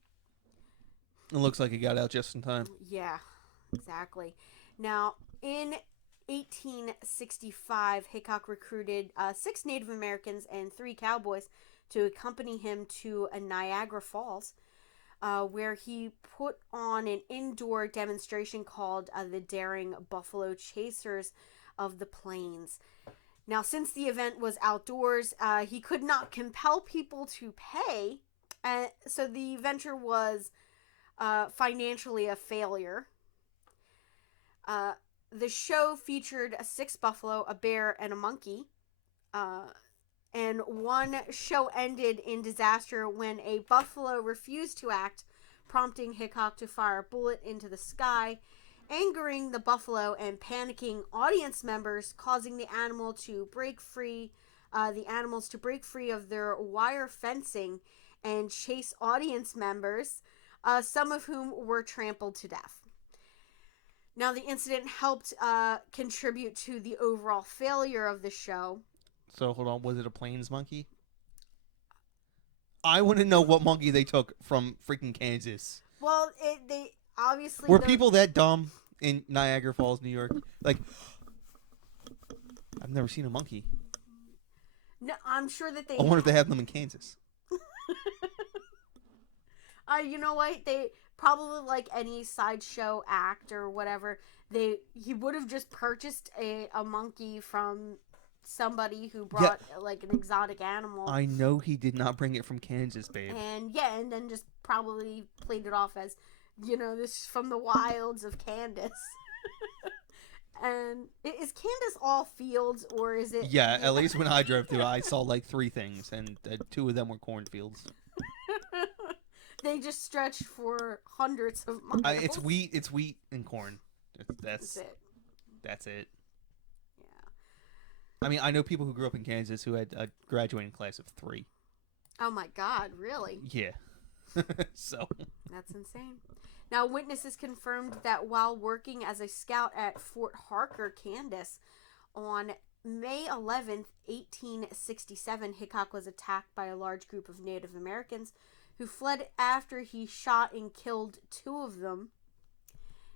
It looks like he got out just in time. Yeah, exactly. Now, in 1865, Hickok recruited 6 Native Americans and 3 cowboys to accompany him to Niagara Falls, where he put on an indoor demonstration called the Daring Buffalo Chasers of the Plains. Now, since the event was outdoors, he could not compel people to pay, so the venture was financially a failure. The show featured 6 buffalo, a bear, and a monkey. And one show ended in disaster when a buffalo refused to act, prompting Hickok to fire a bullet into the sky, angering the buffalo and panicking audience members, causing the animals to break free of their wire fencing and chase audience members, some of whom were trampled to death. Now, the incident helped contribute to the overall failure of the show. So hold on, was it a plains monkey? I want to know what monkey they took from freaking Kansas. Well, they obviously were people that dumb in Niagara Falls, New York? Like, I've never seen a monkey. No, I'm sure that they. I wonder if they have them in Kansas. You know what? They probably, like any sideshow act or whatever. He would have just purchased a monkey from somebody who brought like an exotic animal. I know he did not bring it from Kansas, babe. And then just probably played it off as, this is from the wilds of Kansas. And is Kansas all fields, or is it? Yeah, at least when I drove through, I saw like 3 things, and 2 of them were cornfields. They just stretch for hundreds of miles. It's wheat and corn. That's it. That's it. I mean, I know people who grew up in Kansas who had a graduating class of 3. Oh my God, really? Yeah. So. That's insane. Now, witnesses confirmed that while working as a scout at Fort Harker, Kansas, on May 11th, 1867, Hickok was attacked by a large group of Native Americans who fled after he shot and killed 2 of them.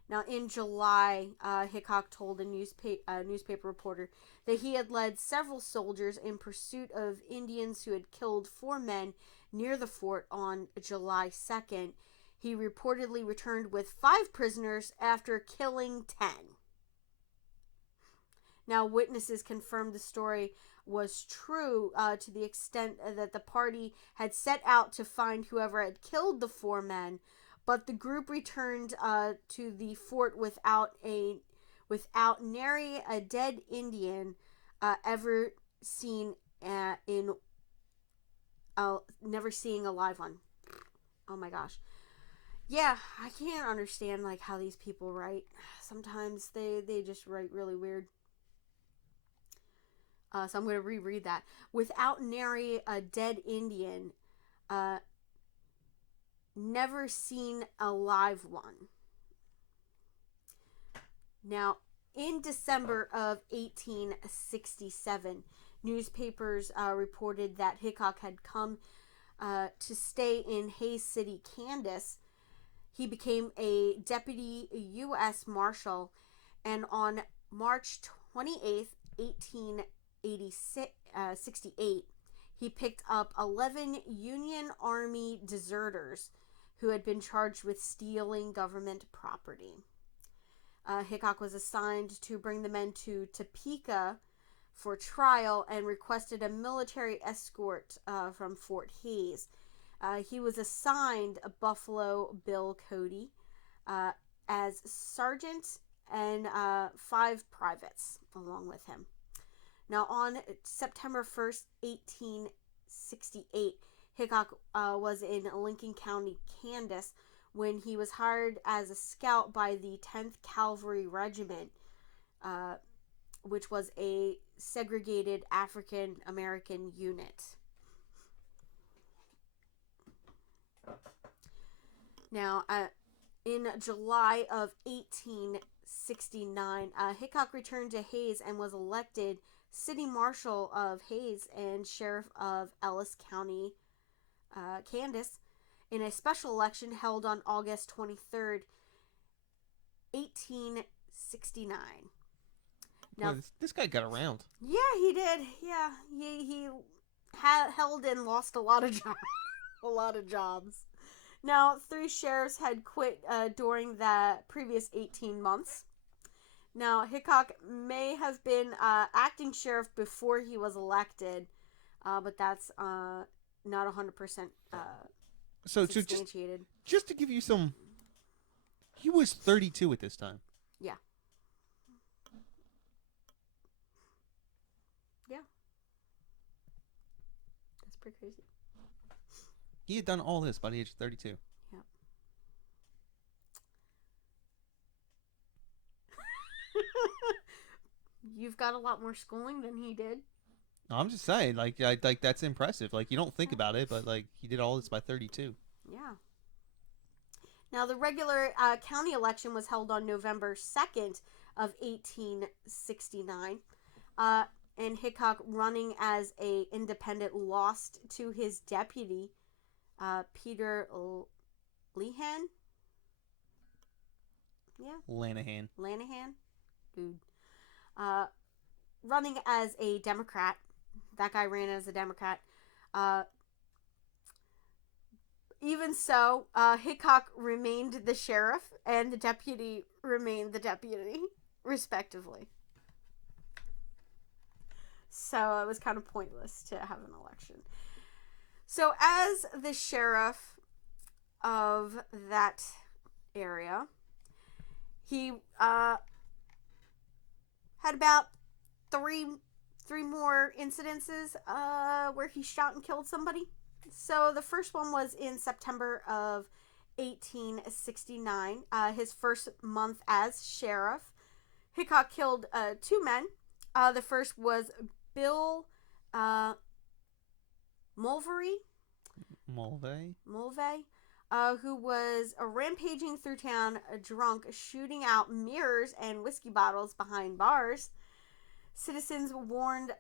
Now, in July, Hickok told a newspaper reporter that he had led several soldiers in pursuit of Indians who had killed 4 men near the fort on July 2nd. He reportedly returned with 5 prisoners after killing 10. Now, witnesses confirmed the story was true to the extent that the party had set out to find whoever had killed the 4 men, but the group returned to the fort without nary a dead Indian ever seen never seeing a live one. Oh my gosh. Yeah, I can't understand like how these people write. Sometimes they just write really weird. So I'm going to reread that. Without nary a dead Indian never seen a live one. Now, in December of 1867, newspapers reported that Hickok had come to stay in Hays City, Kansas. He became a deputy U.S. Marshal, and on March 28th, 1868, he picked up 11 Union Army deserters who had been charged with stealing government property. Hickok was assigned to bring the men to Topeka for trial and requested a military escort from Fort Hays. He was assigned a Buffalo Bill Cody as sergeant and 5 privates along with him. Now, on September 1st, 1868, Hickok was in Lincoln County, Kansas, when he was hired as a scout by the 10th Cavalry Regiment, which was a segregated African American unit. Now, in July of 1869, Hickok returned to Hays and was elected City Marshal of Hays and Sheriff of Ellis County, Kansas, in a special election held on August 23rd, 1869. Now, Boy, this guy got around. Yeah, he did. Yeah, he held and lost a lot of jobs. Now, 3 sheriffs had quit during the previous 18 months. Now, Hickok may have been acting sheriff before he was elected, but that's not 100% So substantiated. just to give you some, he was 32 at this time. Yeah. Yeah. That's pretty crazy. He had done all this by the age of 32. Yeah. You've got a lot more schooling than he did. No, I'm just saying, like that's impressive. Like, you don't think about it, but like he did all this by 32. Yeah. Now, the regular county election was held on November 2nd of 1869. And Hickok, running as a independent, lost to his deputy, Peter Lehan. Yeah. Lanahan. Dude. Running as a Democrat. That guy ran as a Democrat. Even so, Hickok remained the sheriff and the deputy remained the deputy, respectively. So it was kind of pointless to have an election. So as the sheriff of that area, he had about three more incidences where he shot and killed somebody. So the first one was in September of 1869, his first month as sheriff. Hickok killed 2 men. The first was Bill Mulvey, who was rampaging through town drunk, shooting out mirrors and whiskey bottles behind bars. Citizens warned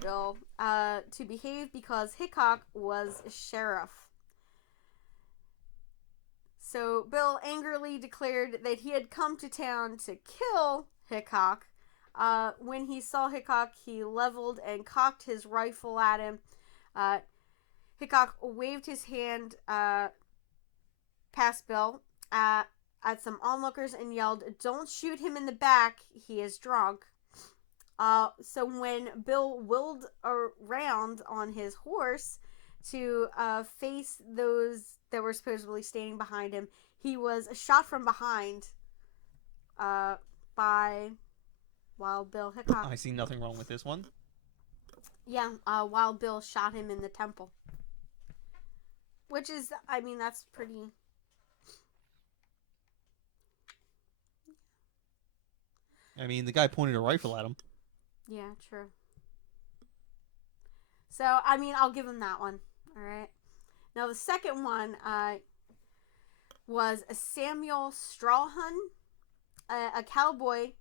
Bill to behave because Hickok was sheriff. So Bill angrily declared that he had come to town to kill Hickok. When he saw Hickok, he leveled and cocked his rifle at him. Hickok waved his hand past Bill at some onlookers and yelled, "Don't shoot him in the back, he is drunk." So when Bill wheeled around on his horse to face those that were supposedly standing behind him, he was shot from behind by Wild Bill Hickok. I see nothing wrong with this one. Yeah, Wild Bill shot him in the temple. Which is, I mean, that's pretty... I mean, the guy pointed a rifle at him. Yeah, true. So, I mean, I'll give him that one. All right. Now, the second one was a Samuel Strawhun, a cowboy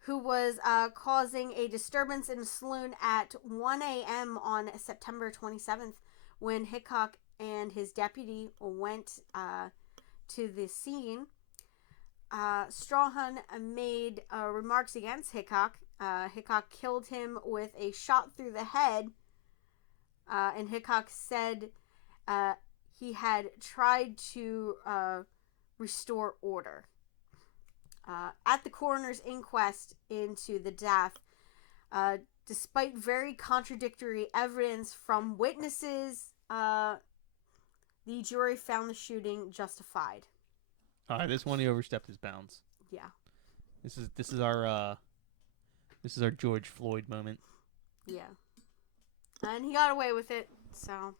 who was causing a disturbance in a saloon at 1 a.m. on September 27th when Hickok and his deputy went to the scene. Strawhun made remarks against Hickok. Hickok killed him with a shot through the head, and Hickok said he had tried to restore order. At the coroner's inquest into the death, despite very contradictory evidence from witnesses, the jury found the shooting justified. All right, this one he overstepped his bounds. Yeah. This is our George Floyd moment. Yeah. And he got away with it. So,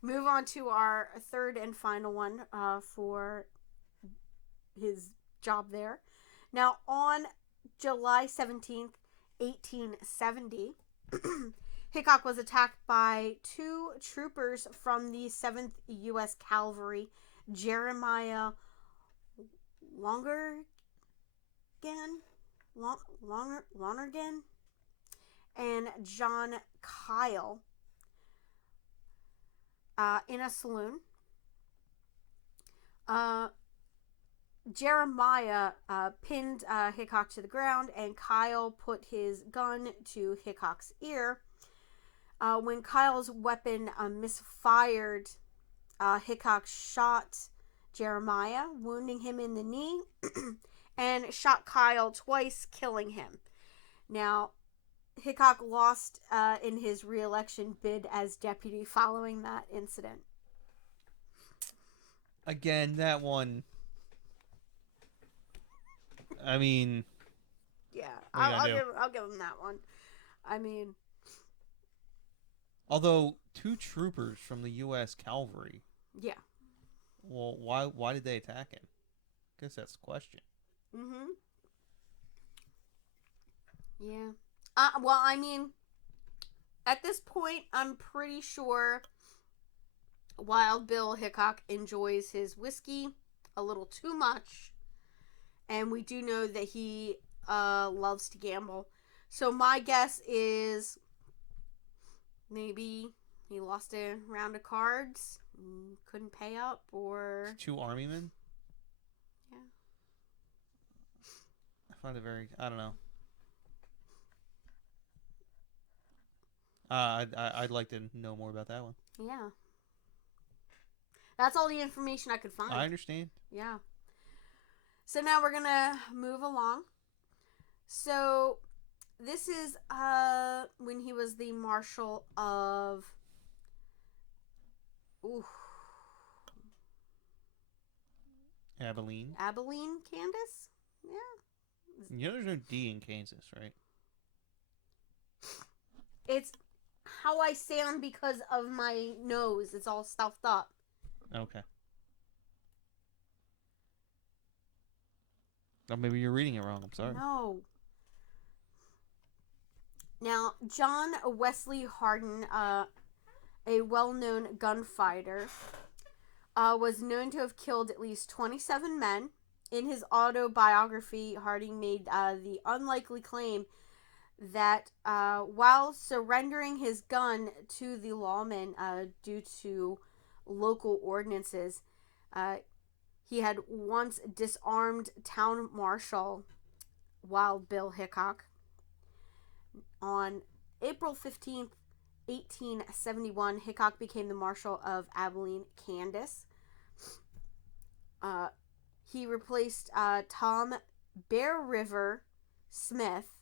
move on to our third and final one for his job there. Now, on July 17th, 1870, Hickok was attacked by two troopers from the 7th U.S. Cavalry, Jeremiah Lonergan, and John Kyle in a saloon. Jeremiah pinned Hickok to the ground, and Kyle put his gun to Hickok's ear. When Kyle's weapon misfired, Hickok shot Jeremiah, wounding him in the knee, and shot Kyle twice, killing him. Now, Hickok lost in his re-election bid as deputy following that incident. Again, that one. I mean, yeah, I'll give him that one. I mean, although two troopers from the U.S. Cavalry. Yeah. Well, why did they attack him? I guess that's the question. Mm-hmm. Yeah. Well, I mean, at this point, I'm pretty sure Wild Bill Hickok enjoys his whiskey a little too much. And we do know that he loves to gamble. So my guess is maybe he lost a round of cards, couldn't pay up, or... Two army men? Yeah. I find it very... I don't know. I'd like to know more about that one. Yeah. That's all the information I could find. I understand. Yeah. So now we're going to move along. So this is when he was the marshal of... Abilene, Kansas? Yeah. You know there's no D in Kansas, right? It's how I sound because of my nose. It's all stuffed up. Okay. Oh, maybe you're reading it wrong. I'm sorry. No. Now, John Wesley Harden, a well-known gunfighter, was known to have killed at least 27 men. In his autobiography, Harding made the unlikely claim that while surrendering his gun to the lawmen due to local ordinances, he had once disarmed town marshal Wild Bill Hickok. On April 15th, 1871, Hickok became the marshal of Abilene, Kansas. He replaced Tom Bear River Smith,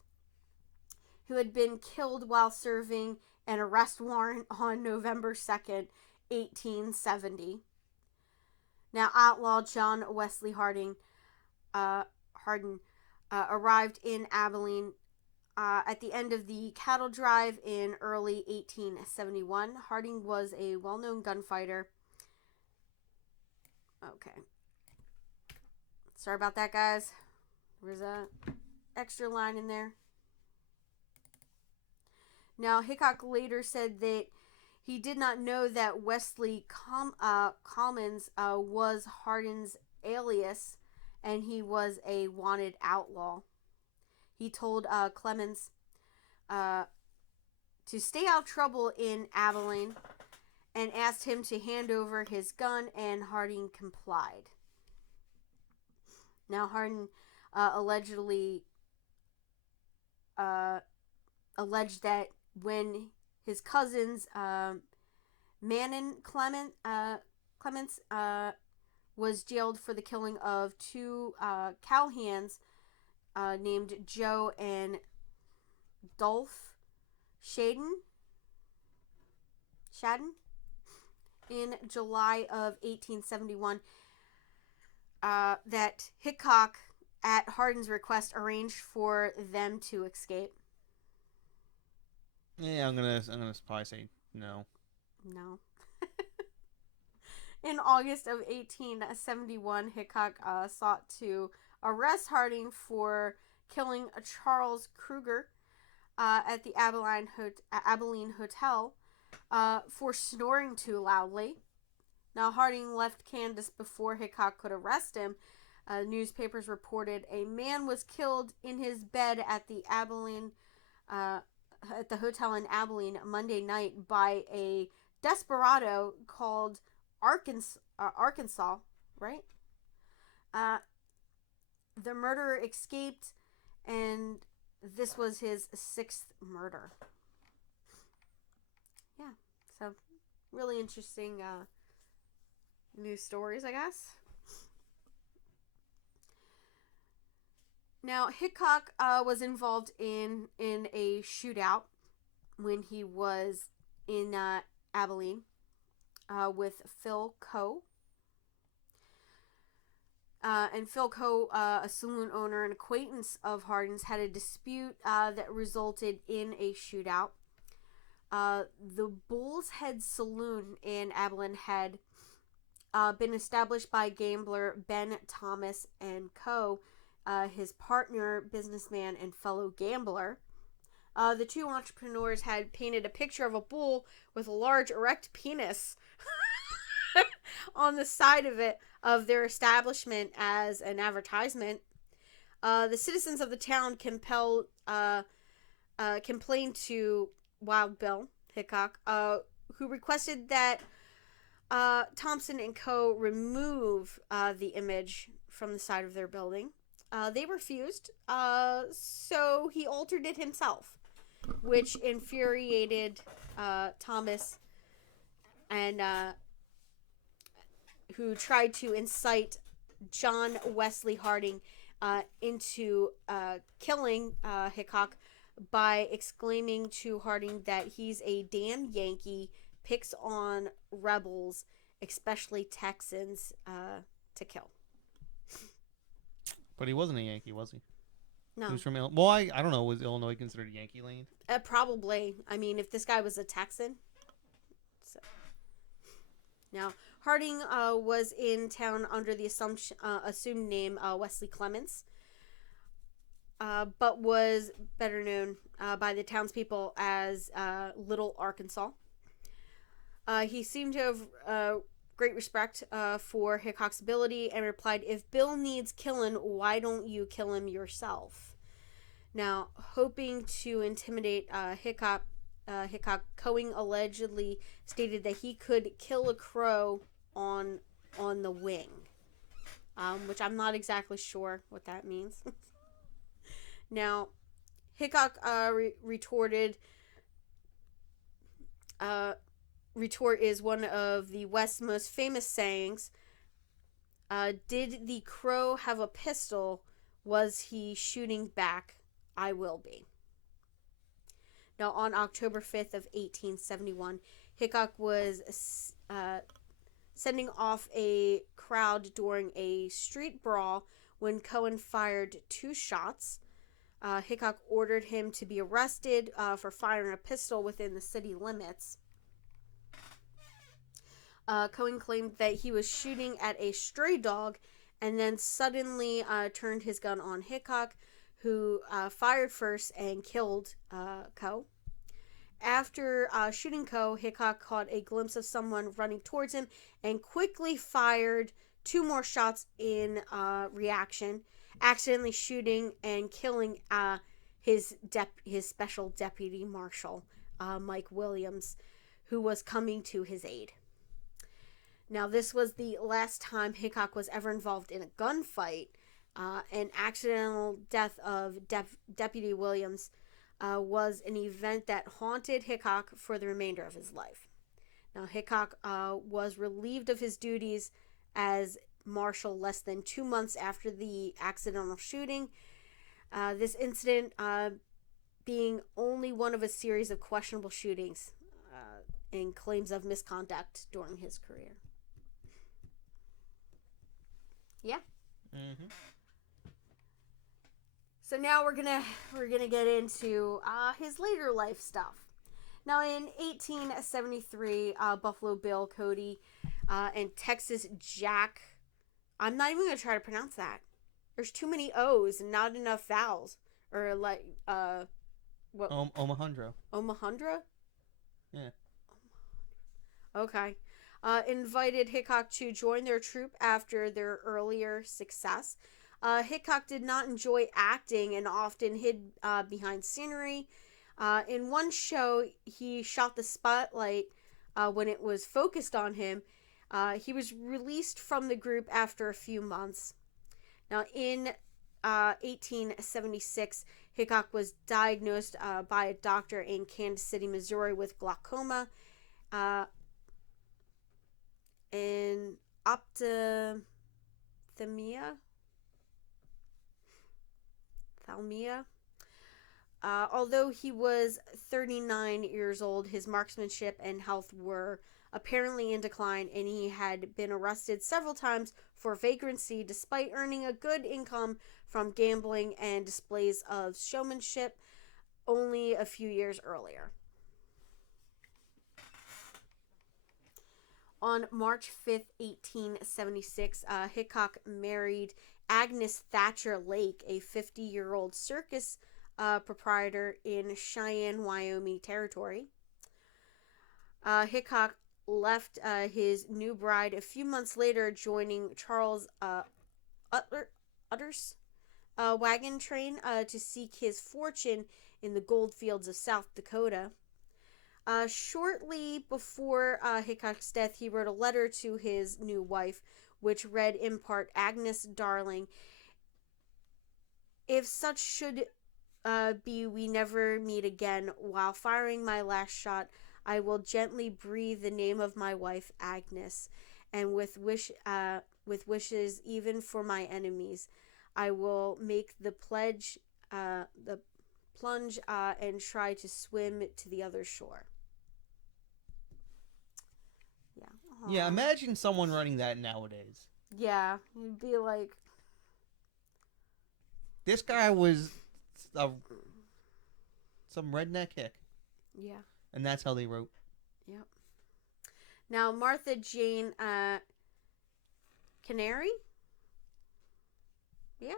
who had been killed while serving an arrest warrant on November 2nd, 1870. Now, outlaw John Wesley Harden arrived in Abilene at the end of the cattle drive in early 1871. Harding was a well-known gunfighter. Okay. Sorry about that, guys. There's a extra line in there. Now, Hickok later said that He did not know that Wesley Commons was Harden's alias, and he was a wanted outlaw. He told Clemens to stay out of trouble in Abilene and asked him to hand over his gun, and Harding complied. Now, Harden alleged that when his cousins, Manon Clements, was jailed for the killing of two cowhands named Joe and Dolph Shadden in July of 1871, that Hickok, at Harden's request, arranged for them to escape. Yeah, I'm gonna probably say no. No. In August of 1871, Hickok sought to arrest Harding for killing Charles Kruger at the Abilene Hotel for snoring too loudly. Now, Harding left Kansas before Hickok could arrest him. Newspapers reported a man was killed in his bed at the hotel in Abilene Monday night by a desperado called Arkansas, right? The murderer escaped, and this was his sixth murder. Yeah, so really interesting news stories, I guess. Now, Hickok was involved in a shootout when he was in Abilene with Phil Coe. And Phil Coe, a saloon owner and acquaintance of Harden's, had a dispute that resulted in a shootout. The Bull's Head Saloon in Abilene had been established by gambler Ben Thomas and Coe, his partner, businessman, and fellow gambler. The two entrepreneurs had painted a picture of a bull with a large erect penis on the side of their establishment as an advertisement. The citizens of the town complained to Wild Bill Hickok, who requested that Thompson and Co. remove the image from the side of their building. They refused, so he altered it himself, which infuriated Thomas, and who tried to incite John Wesley Harding into killing Hickok by exclaiming to Harding that he's a damn Yankee, picks on rebels, especially Texans, to kill. But he wasn't a Yankee, was he? No. He was from Illinois. Well, I don't know. Was Illinois considered a Yankee land? Probably. I mean, if this guy was a Texan. So. Now, Harding was in town under the assumed name Wesley Clements, but was better known by the townspeople as Little Arkansas. He seemed to have great respect for Hickok's ability and replied, "If Bill needs killing, why don't you kill him yourself?" Now, hoping to intimidate Hickok, Coing allegedly stated that he could kill a crow on the wing, which I'm not exactly sure what that means. Now, Hickok retorted. Retort is one of the West's most famous sayings. Did the crow have a pistol? Was he shooting back? I will be. Now, on October 5th of 1871, Hickok was sending off a crowd during a street brawl when Cohen fired 2 shots. Hickok ordered him to be arrested for firing a pistol within the city limits. Cohen claimed that he was shooting at a stray dog and then suddenly turned his gun on Hickok, who fired first and killed Coe. after shooting Coe, Hickok caught a glimpse of someone running towards him and quickly fired 2 more shots in reaction, accidentally shooting and killing his special deputy marshal, Mike Williams, who was coming to his aid. Now, this was the last time Hickok was ever involved in a gunfight. An accidental death of Deputy Williams was an event that haunted Hickok for the remainder of his life. Now, Hickok was relieved of his duties as marshal less than 2 months after the accidental shooting. This incident being only one of a series of questionable shootings and claims of misconduct during his career. Yeah. Mm-hmm. So now we're gonna get into his later life stuff. Now, in 1873, Buffalo Bill Cody and Texas Jack. I'm not even gonna try to pronounce that. There's too many O's and not enough vowels. Or like what? Omohundro. Omohundra? Yeah. Okay. Invited Hickok to join their troupe after their earlier success. Hickok did not enjoy acting and often hid behind scenery. In one show, he shot the spotlight when it was focused on him. He was released from the group after a few months. Now, in 1876, Hickok was diagnosed by a doctor in Kansas City, Missouri, with glaucoma and ophthalmia. Although he was 39 years old, his marksmanship and health were apparently in decline, and he had been arrested several times for vagrancy despite earning a good income from gambling and displays of showmanship only a few years earlier. On March 5th, 1876, Hickok married Agnes Thatcher Lake, a 50-year-old circus proprietor in Cheyenne, Wyoming territory. Hickok left his new bride a few months later, joining Charles Utter's wagon train to seek his fortune in the gold fields of South Dakota. Shortly before Hickok's death, he wrote a letter to his new wife, which read in part, "Agnes, darling, if such should be we never meet again, while firing my last shot, I will gently breathe the name of my wife, Agnes, and with wishes even for my enemies, I will make the plunge and try to swim to the other shore." Yeah. Aww. Yeah, imagine someone running that nowadays. Yeah, you'd be like, this guy was some redneck hick. yeah. And that's how they wrote. Yep. Now, Martha Jane Canary? Yeah.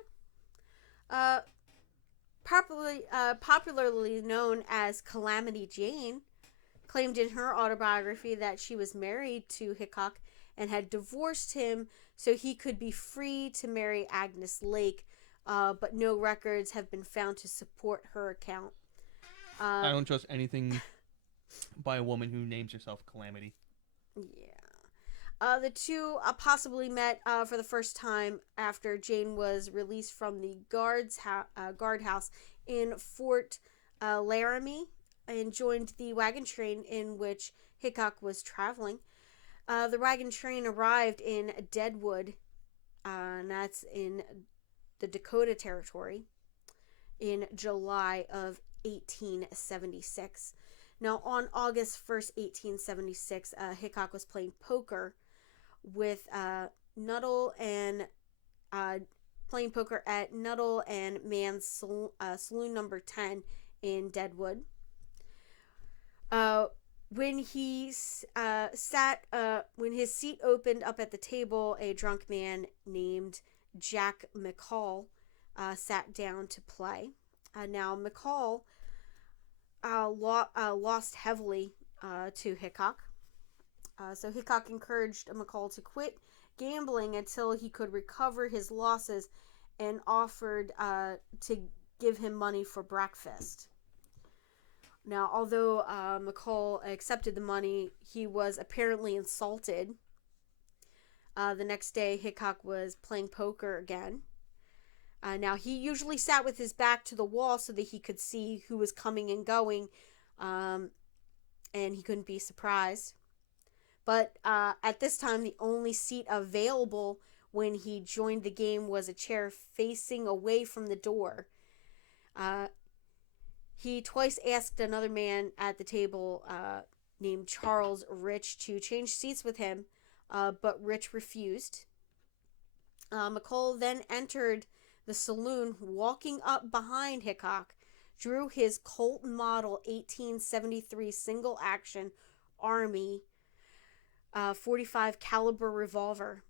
Popularly known as Calamity Jane, claimed in her autobiography that she was married to Hickok and had divorced him so he could be free to marry Agnes Lake, but no records have been found to support her account. I don't trust anything by a woman who names herself Calamity. Yeah. The two possibly met for the first time after Jane was released from the guardhouse in Fort Laramie and joined the wagon train in which Hickok was traveling. The wagon train arrived in Deadwood, and that's in the Dakota territory, in July of 1876. Now, on August 1st, 1876, Hickok was playing poker with Nuttall and playing poker at Nuttall and Mann's Saloon No. 10 in Deadwood. When he when his seat opened up at the table, a drunk man named Jack Mccall sat down to play. Now, Mccall lost heavily to Hickok. So Hickok encouraged Mccall to quit gambling until he could recover his losses and offered to give him money for breakfast. Now, although Mccall accepted the money, he was apparently insulted. The next day, Hickok was playing poker again. Now, he usually sat with his back to the wall so that he could see who was coming and going, and he couldn't be surprised. But at this time, the only seat available when he joined the game was a chair facing away from the door. He twice asked another man at the table named Charles Rich to change seats with him, but Rich refused. Mccall then entered the saloon, walking up behind Hickok, drew his Colt Model 1873 single action Army 45 caliber revolver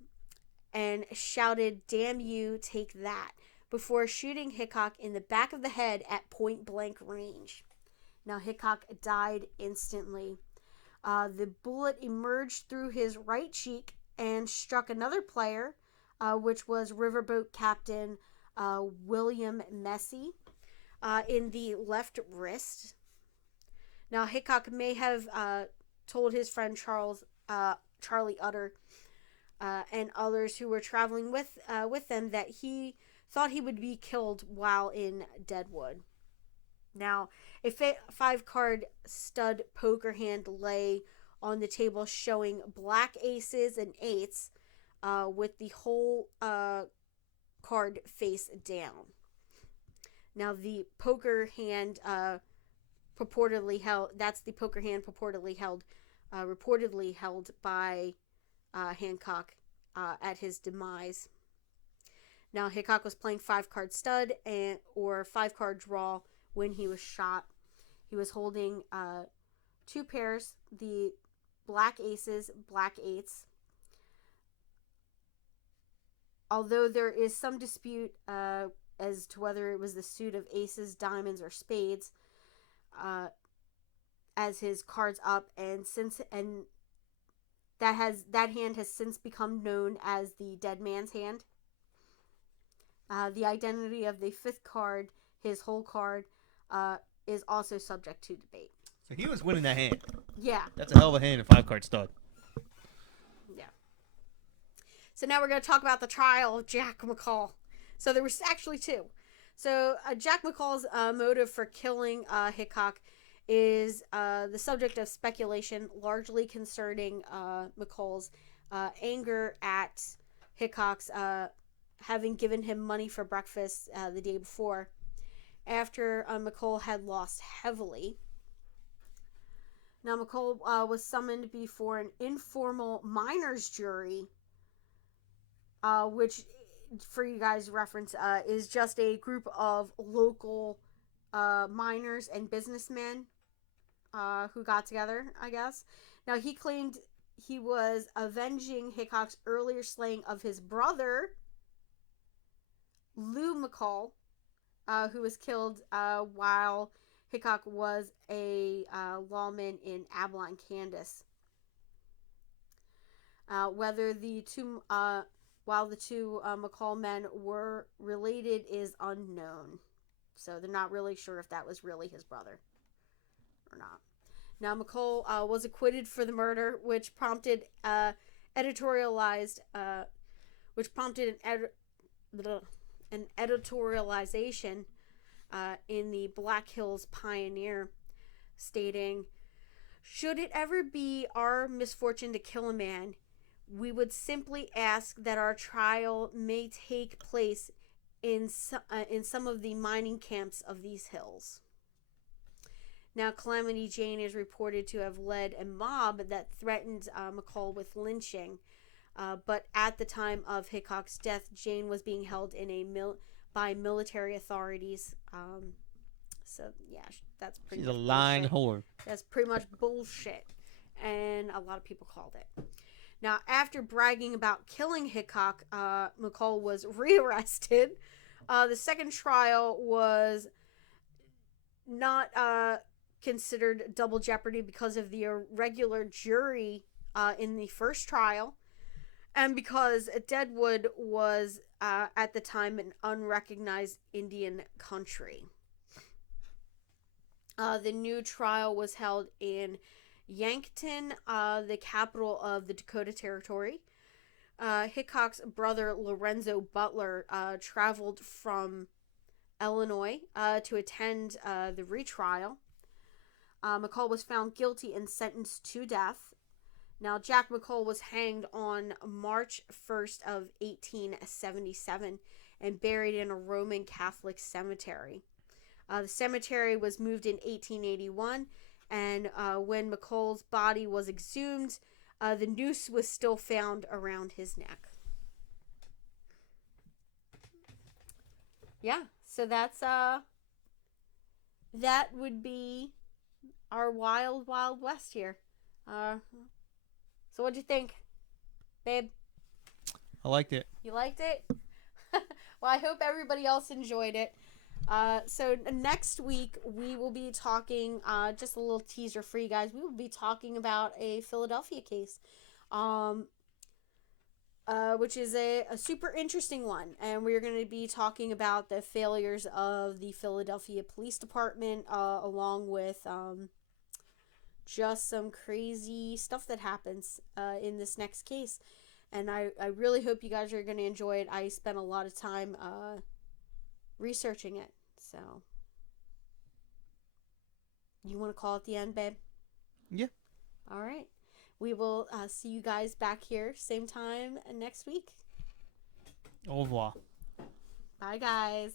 and shouted, "Damn you, take that," before shooting Hickok in the back of the head at point blank range. Now, Hickok died instantly. The bullet emerged through his right cheek and struck another player, which was riverboat captain William Messy, in the left wrist. Now, Hickok may have told his friend Charlie Utter, and others who were traveling with them that he thought he would be killed while in Deadwood. Now, a 5-card stud poker hand lay on the table showing black aces and eights, with the whole card face down. Now, the poker hand reportedly held by Hancock at his demise. Now, Hickok was playing 5-card stud or 5-card draw when he was shot. He was holding 2 pairs, the black aces, black eights. Although there is some dispute as to whether it was the suit of aces, diamonds, or spades as his cards up, and that hand has since become known as the dead man's hand. The identity of the 5th card, his whole card, is also subject to debate. So he was winning that hand. Yeah. That's a hell of a hand, a 5-card stud. Yeah. So now we're going to talk about the trial of Jack Mccall. So there was actually 2. So Jack Mccall's motive for killing Hickok is the subject of speculation, largely concerning Mccall's anger at Hickok's having given him money for breakfast the day before, after Mccall had lost heavily. Now, Mccall was summoned before an informal miners' jury, which, for you guys' reference, is just a group of local miners and businessmen who got together, I guess. Now, he claimed he was avenging Hickok's earlier slaying of his brother, Lou Mccall, who was killed while Hickok was a lawman in Abilene, Kansas. Whether the two Mccall men were related is unknown. So they're not really sure if that was really his brother or not. Now, Mccall was acquitted for the murder, which prompted an editorialization in the Black Hills Pioneer, stating, "Should it ever be our misfortune to kill a man, we would simply ask that our trial may take place in some of the mining camps of these hills." Now, Calamity Jane is reported to have led a mob that threatened Mccall with lynching, but at the time of Hickok's death, Jane was being held in by military authorities. So yeah, that's pretty. She's a lying whore. That's pretty much bullshit, and a lot of people called it. Now, after bragging about killing Hickok, Mccall was rearrested. The second trial was not considered double jeopardy because of the irregular jury in the first trial, and because Deadwood was at the time an unrecognized Indian country. The new trial was held in Yankton, the capital of the Dakota Territory. Hickok's brother Lorenzo Butler traveled from Illinois to attend the retrial. Mccall was found guilty and sentenced to death. Now, Jack Mccall was hanged on March 1st of 1877 and buried in a Roman Catholic cemetery. The cemetery was moved in 1881, and when McCall's body was exhumed, the noose was still found around his neck. Yeah, so that's that would be our wild west here. So what'd you think, babe? I liked it. You liked it? Well, I hope everybody else enjoyed it. So next week we will be talking, just a little teaser for you guys. We will be talking about a Philadelphia case, which is a super interesting one. And we're going to be talking about the failures of the Philadelphia Police Department, along with just some crazy stuff that happens in this next case. And I really hope you guys are going to enjoy it. I spent a lot of time researching it. So, you want to call it the end, babe? Yeah. All right. We will see you guys back here same time next week. Au revoir. Bye, guys.